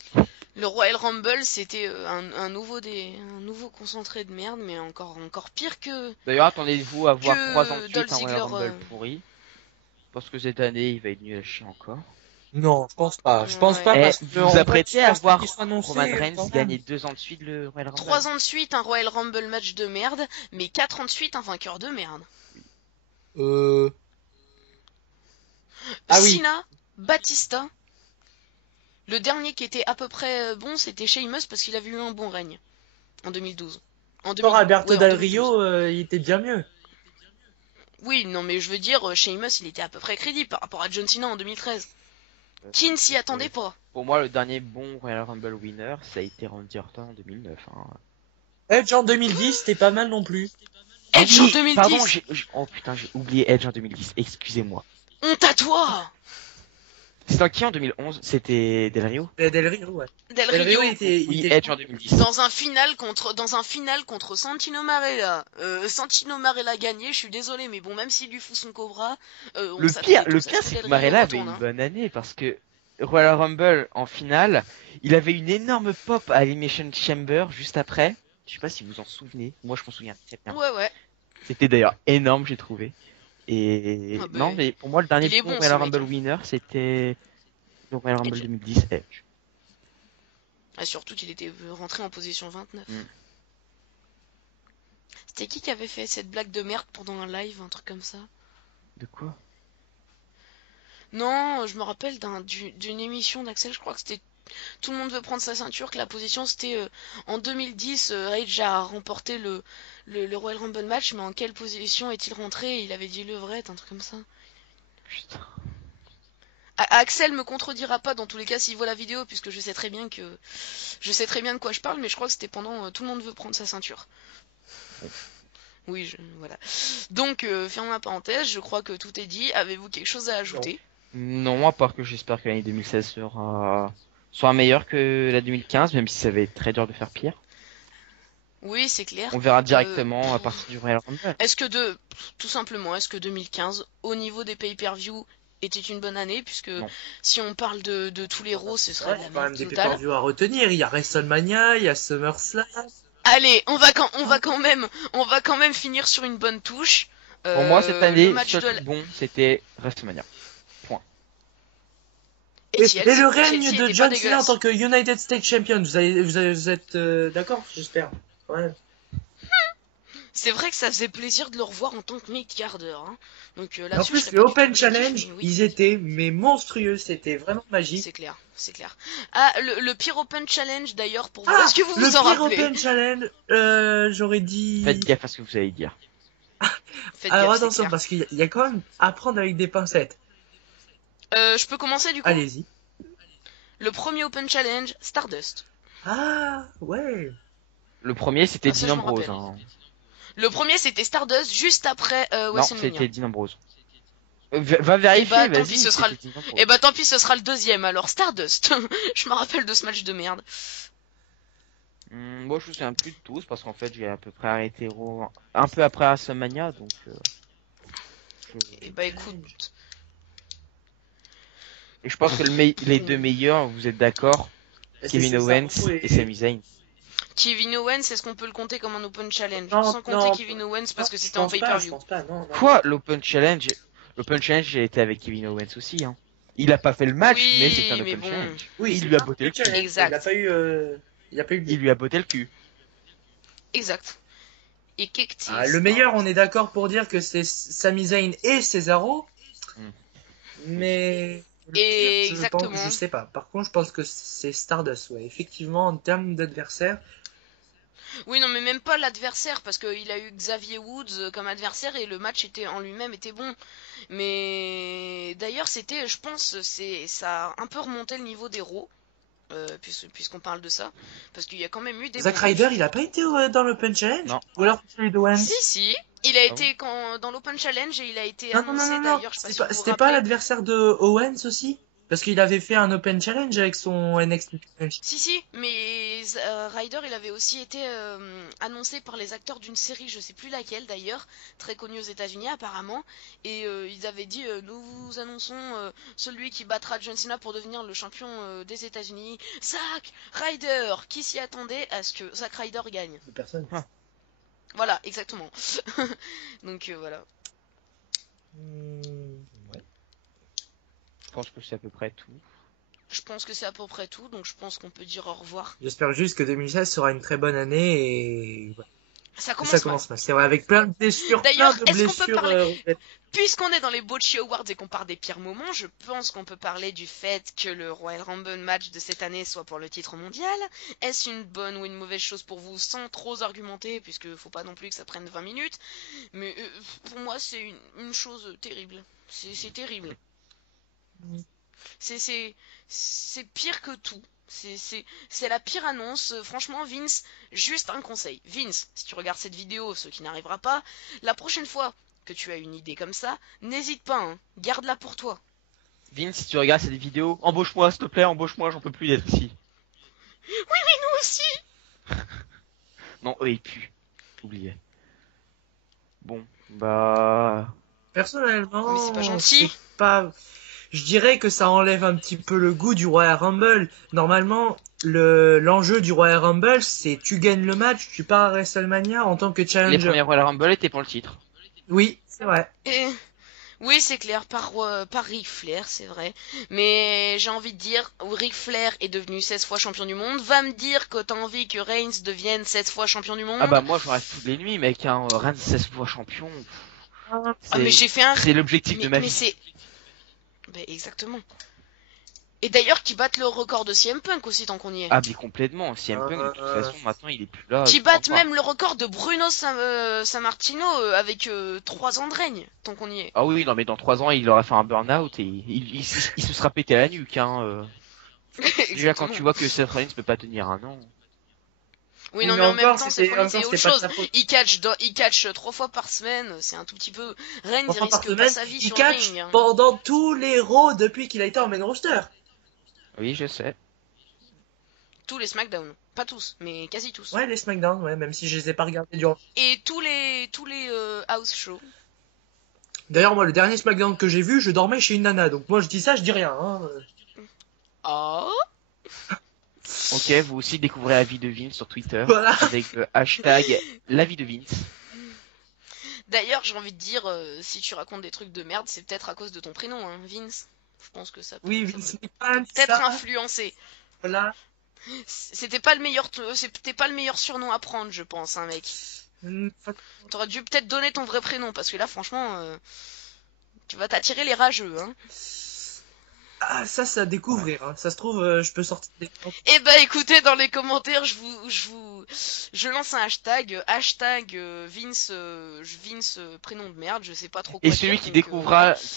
le Royal Rumble, c'était un nouveau concentré de merde, mais encore pire D'ailleurs, attendez-vous à voir 3 ans de que suite Dolph un Royal Ziggler. Rumble pourri. Parce que cette année, il va être nul à chier encore. Non, je pense pas. Je pense Ouais. pas Et parce que vous vous en vrai, apprêtez je à pense pas voir qu'il soit Roman annoncé Reigns quand même. gagner 2 ans de suite le Royal Rumble. 3 ans de suite, un Royal Rumble match de merde, mais 4 ans de suite, un vainqueur de merde. Euh... Ah oui. Cena, Batista. Le dernier qui était à peu près bon, c'était Sheamus parce qu'il avait eu un bon règne en 2012. En Pour 2000, Alberto ouais, en Del 2012. Rio, il était bien mieux. Oui, non, mais je veux dire, Sheamus, il était à peu près crédible par rapport à John Cena en 2013. Qui ne s'y attendait pas? Pour moi, le dernier bon Royal Rumble winner, ça a été Randy Orton en 2009. Hein. Edge en 2010, c'était pas mal non plus. Ah Edge en oui, 2010. pardon, oh putain, j'ai oublié Edge en 2010. Excusez-moi. Honte à toi! C'était qui en 2011? C'était Del Rio? Del Rio, ouais. Del Del Rio Rio. était, Oui, il était Edge en 2010. Dans un final contre Santino Marella. Santino Marella gagné, je suis désolé, mais bon, même s'il lui fout son cobra, on Le s'attendait pire, tous à ce c'est que Del Rio Marella avait retourne, une hein. bonne année parce que Royal Rumble en finale, il avait une énorme pop à Elimination Chamber juste après. Je sais pas si vous en souvenez. Moi, je m'en souviens très bien. Ouais, ouais. C'était d'ailleurs énorme, j'ai trouvé. Et Ah, non, bah, mais pour moi, le dernier il est bon bon, ce Royal mec, Rumble hein. winner, c'était le Royal Rumble Edge. 2010 Edge. Ah, surtout qu'il était rentré en position 29. Mm. C'était qui avait fait cette blague de merde pendant un live, un truc comme ça? De quoi? Non, je me rappelle d'une émission d'Axel, je crois que c'était Tout le monde veut prendre sa ceinture, que la position c'était en 2010, Edge a remporté le Royal Rumble match, mais en quelle position est-il rentré? Il avait dit levrette, un truc comme ça. Putain. Axel me contredira pas dans tous les cas s'il voit la vidéo, puisque je sais très bien de quoi je parle, mais je crois que c'était pendant Tout le monde veut prendre sa ceinture. Oui, voilà. Donc, ferme la parenthèse, je crois que tout est dit. Avez-vous quelque chose à ajouter? Non, à part que j'espère que l'année 2016 sera meilleure que la 2015, même si ça va être très dur de faire pire. Oui, c'est clair. On verra directement à partir du Royal Rumble. Tout simplement, est-ce que 2015, au niveau des pay-per-view, était une bonne année, puisque Non. si on parle de tous les Raw, ce serait Ouais, de la quand même merde des totale. pay-per-view à retenir. Il y a WrestleMania, il y a SummerSlam. Allez, on va quand même finir sur une bonne touche. Pour moi, cette Le année, match seul de truc bon, c'était WrestleMania. Et TLC le règne de était pas John Cena en dégueulasse. tant que United States Champion, vous êtes d'accord, j'espère. Ouais. C'est vrai que ça faisait plaisir de le revoir en tant que mid-carder. Hein. Donc En là-dessus, je plus, serais les pas du Open tout Challenge, négatif, mais oui. ils étaient mais monstrueux, c'était vraiment magique. C'est clair, c'est clair. Ah, le pire Open Challenge d'ailleurs pour vous. Ah, Est-ce que vous le vous en pire rappelez? Open Challenge, j'aurais dit. Faites gaffe à ce que vous allez dire. Faites Alors gaffe, c'est attention, clair. parce qu'il y a quand même à prendre avec des pincettes. Je peux commencer du coup. Allez-y. Le premier Open Challenge, Stardust. Ah, ouais. Le premier, c'était Ah, ça, Dean je m'en Ambrose. rappelle. Hein. Le premier c'était Stardust juste après Non, WrestleMania. c'était Dean Ambrose. Va vérifier, bah, tant vas-y. pis, ce sera c'était Dean Ambrose. Et bah tant pis, ce sera le deuxième alors, Stardust. Je me rappelle de ce match de merde. Moi, je me souviens plus de tous parce qu'en fait, j'ai à peu près arrêté Raw un peu après WrestleMania, donc. Et bah écoute, Et je pense que les deux meilleurs, vous êtes d'accord, Kevin Owens et Sami Zayn. Kevin Owens, est-ce qu'on peut le compter comme un Open Challenge? Non, Sans compter non, Kevin Owens parce que Je c'était en pense pas, je pay-per-view. pense pas, non. Quoi, l'Open Challenge? L'Open Challenge, j'ai été avec Kevin Owens aussi, hein. Il a pas fait le match, Oui, mais c'est un mais Open bon. Challenge. Oui, il c'est lui a un botté le cul. challenge. Exact. Il a pas eu, Il lui a botté le cul. Exact. Et Kektis. Ah, le meilleur, on est d'accord pour dire que c'est Sami Zayn et Cesaro. Mm. Mais. le Et pire, exactement. Je sais pas. Par contre, je pense que c'est Stardust, ouais. Effectivement, en termes d'adversaire. Oui, non, mais même pas l'adversaire, parce qu'il a eu Xavier Woods comme adversaire et le match en lui-même était bon. Mais d'ailleurs, c'était, je pense, ça a un peu remonté le niveau des Raw, puisqu'on parle de ça, parce qu'il y a quand même eu des Zack bons Ryder, matchs. il a pas été dans l'Open Challenge? Non. Ou alors celui de Owens? Si, il a Ah été dans l'Open Challenge et il a été Non, non, annoncé non, non. d'ailleurs, je sais pas si vous vous C'était pas rappelez. l'adversaire de Owens aussi? Parce qu'il avait fait un Open Challenge avec son NXT. Si, mais Ryder, il avait aussi été annoncé par les acteurs d'une série, je sais plus laquelle d'ailleurs, très connue aux États-Unis apparemment, et ils avaient dit nous vous annonçons celui qui battra John Cena pour devenir le champion des États-Unis, Zack Ryder. Qui s'y attendait à ce que Zack Ryder gagne? Personne. Voilà, exactement. Donc voilà. Ouais. Je pense que c'est à peu près tout. Je pense que c'est à peu près tout, donc je pense qu'on peut dire au revoir. J'espère juste que 2016 sera une très bonne année et Ça commence ça mal. commence mal. C'est vrai, avec plein de blessures. D'ailleurs, plein de est-ce qu'on peut blessures, parler Puisqu'on est dans les Bocchi Awards et qu'on parle des pires moments, je pense qu'on peut parler du fait que le Royal Rumble match de cette année soit pour le titre mondial. Est-ce une bonne ou une mauvaise chose pour vous, sans trop argumenter, puisque faut pas non plus que ça prenne 20 minutes. Mais pour moi, c'est une chose terrible. C'est terrible. C'est pire que tout. C'est la pire annonce. Franchement, Vince, juste un conseil. Vince, si tu regardes cette vidéo, ce qui n'arrivera pas, la prochaine fois que tu as une idée comme ça, n'hésite pas, hein. Garde-la pour toi. Vince, si tu regardes cette vidéo, embauche-moi s'il te plaît, embauche-moi, j'en peux plus d'être ici. Oui, mais nous aussi. Non, eux ils puent. J'oubliais. Bon, bah... Personnellement, Mais c'est pas gentil. c'est pas... Je dirais que ça enlève un petit peu le goût du Royal Rumble. Normalement, l'enjeu du Royal Rumble, c'est tu gagnes le match, tu pars à WrestleMania en tant que Les challenger. premiers Royal Rumble étaient pour le titre. Oui, c'est vrai. Et... Oui, c'est clair, par Ric Flair, c'est vrai. Mais j'ai envie de dire, Ric Flair est devenu 16 fois champion du monde. Va me dire que t'as envie que Reigns devienne 16 fois champion du monde. Ah bah moi je reste toutes les nuits mec, hein, Reigns 16 fois champion. Ah, mais j'ai fait un... C'est l'objectif de ma mais vie. c'est... Bah, exactement. Et d'ailleurs, qui battent le record de CM Punk aussi, tant qu'on y est. Ah mais complètement, CM Punk de toute façon maintenant il est plus là. Qui je crois battent pas. même le record de Bruno Sammartino avec 3 ans de règne, tant qu'on y est. Ah oui, non mais dans 3 ans il aurait fait un burn-out et il se sera pété la nuque hein. Déjà quand tu vois que Seth Rollins peut pas tenir un an. Oui, non, mais en même temps, c'est autre chose. Il catch 3 fois par semaine, c'est un tout petit peu... Reigns, il risque pas sa vie sur le ring. Hein. Pendant tous les Raw depuis qu'il a été en main roster. Oui, je sais. Tous les SmackDown. Pas tous, mais quasi tous. Ouais, les SmackDown, ouais, même si je les ai pas regardés durant. Et tous les house shows. D'ailleurs, moi, le dernier SmackDown que j'ai vu, je dormais chez une nana. Donc moi, je dis ça, je dis rien. Hein. Oh. Ok, vous aussi découvrez la vie de Vince sur Twitter. Voilà. Avec le hashtag la vie de Vince. D'ailleurs, j'ai envie de dire, si tu racontes des trucs de merde, c'est peut-être à cause de ton prénom, hein, Vince. Je pense que ça peut, Oui, ça Vince peut McMahon, peut-être ça. influencer. Voilà. C'était pas le meilleur surnom à prendre, je pense, hein, mec. T'aurais dû peut-être donner ton vrai prénom, parce que là, franchement, tu vas t'attirer les rageux, hein. Ah, ça, c'est à découvrir. Hein. Ça se trouve, je peux sortir des... Eh bah écoutez, dans les commentaires, je lance un hashtag Vince, Vince prénom de merde, je sais pas trop quoi Et celui dire, qui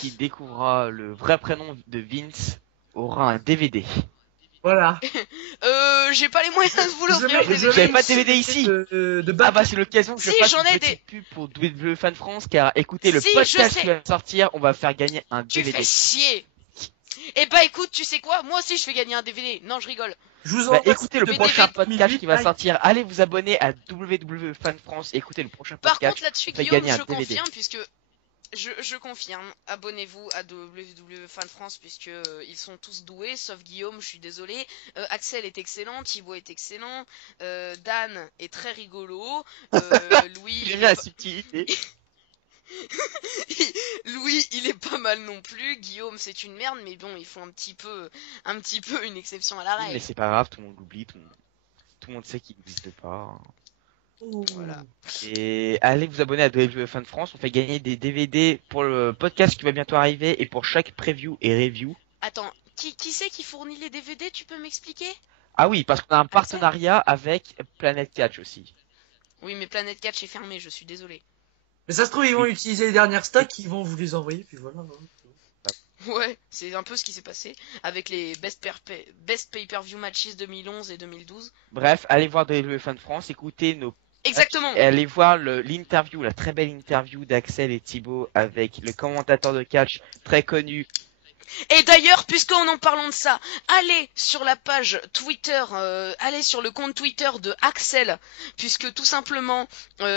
donc, découvrira le vrai prénom de Vince aura un DVD. Voilà. J'ai pas les moyens de vous l'offrir. J'avais pas de DVD ici. De Ah bah c'est l'occasion que je Si, fasse j'en une ai petite pub pour WWE Fan France car écoutez le Si, je podcast sais. qui va sortir, on va faire gagner un Tu DVD. fais chier. Eh bah écoute, tu sais quoi, moi aussi je fais gagner un DVD. Non, je rigole. Je vous Bah, envoie écoutez le Mais prochain DVD. podcast qui va sortir. Allez vous abonner à WWE Fan France. Écoutez le prochain Par podcast. contre là-dessus, on fait Guillaume, gagner un je DVD. confirme puisque je confirme. Abonnez-vous à WWE Fan France puisque ils sont tous doués, sauf Guillaume. Je suis désolé. Axel est excellent, Thibaut est excellent, Dan est très rigolo, Louis. J'aime bien la subtilité. Louis, il est pas mal non plus. Guillaume, c'est une merde, mais bon, il faut un petit peu une exception à la Oui, règle. mais c'est pas grave, tout le monde l'oublie, tout le monde sait qu'il n'existe pas. Voilà. Et allez vous abonner à WWE Fan France, on fait gagner des DVD pour le podcast qui va bientôt arriver et pour chaque preview et review. Attends, qui c'est qui fournit les DVD? Tu peux m'expliquer? Ah oui, parce qu'on a un partenariat avec Planet Catch aussi. Oui, mais Planet Catch est fermé, je suis désolé. Mais ça se trouve, ils vont utiliser les dernières stocks, ils vont vous les envoyer, puis voilà. Ouais, c'est un peu ce qui s'est passé avec les Best Pay-Per-View Matches 2011 et 2012. Bref, allez voir WWE Fan France, écoutez nos... Exactement. Et allez voir l'interview, la très belle interview d'Axel et Thibaut avec le commentateur de catch très connu, Et d'ailleurs, puisqu'on en parlant de ça, allez sur la page Twitter, allez sur le compte Twitter de Axel, puisque tout simplement,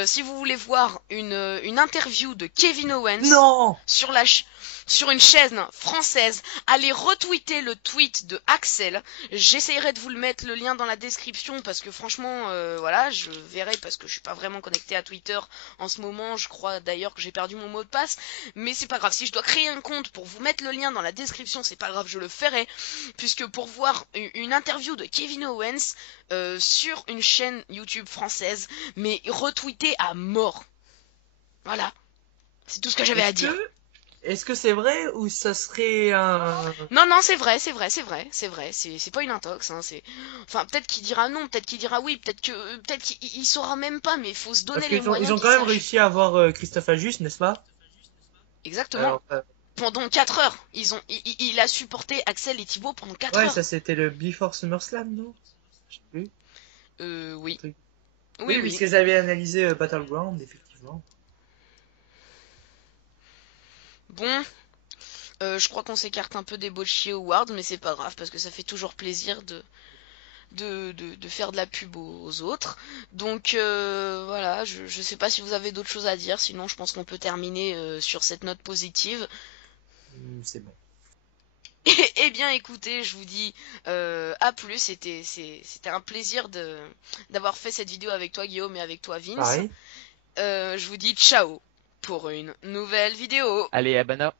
si vous voulez voir une interview de Kevin Owens Non. sur une chaîne française, allez retweeter le tweet de Axel. J'essayerai de vous le mettre le lien dans la description parce que franchement, voilà, je verrai parce que je suis pas vraiment connecté à Twitter en ce moment. Je crois d'ailleurs que j'ai perdu mon mot de passe, mais c'est pas grave. Si je dois créer un compte pour vous mettre le lien dans la description, c'est pas grave, je le ferai, puisque pour voir une interview de Kevin Owens sur une chaîne YouTube française, mais retweeté à mort. Voilà, c'est tout ce que j'avais à dire. Est-ce que c'est vrai ou ça serait un... Non, c'est vrai, c'est pas une intox, hein, enfin, peut-être qu'il dira non, peut-être qu'il dira oui, peut-être qu'il saura même pas, mais il faut se donner Parce les qu'ils moyens. ils ont qu'il quand même sache. réussi à avoir Christophe Ajus, n'est-ce pas? Exactement. Alors, Pendant 4 heures, il a supporté Axel et Thibaut pendant 4 ouais, heures. ça c'était le Before SummerSlam, non? Je sais plus. Oui. Truc. Oui, oui. Puisqu'ils avaient analysé Battleground, effectivement. Bon, je crois qu'on s'écarte un peu des Bocchi Awards, mais c'est pas grave parce que ça fait toujours plaisir de faire de la pub aux autres. Donc voilà, je sais pas si vous avez d'autres choses à dire, sinon je pense qu'on peut terminer sur cette note positive. C'est bon. Eh bien écoutez, je vous dis à plus, c'était un plaisir d'avoir fait cette vidéo avec toi Guillaume et avec toi Vince. Pareil. Je vous dis ciao pour une nouvelle vidéo. Allez, Abana.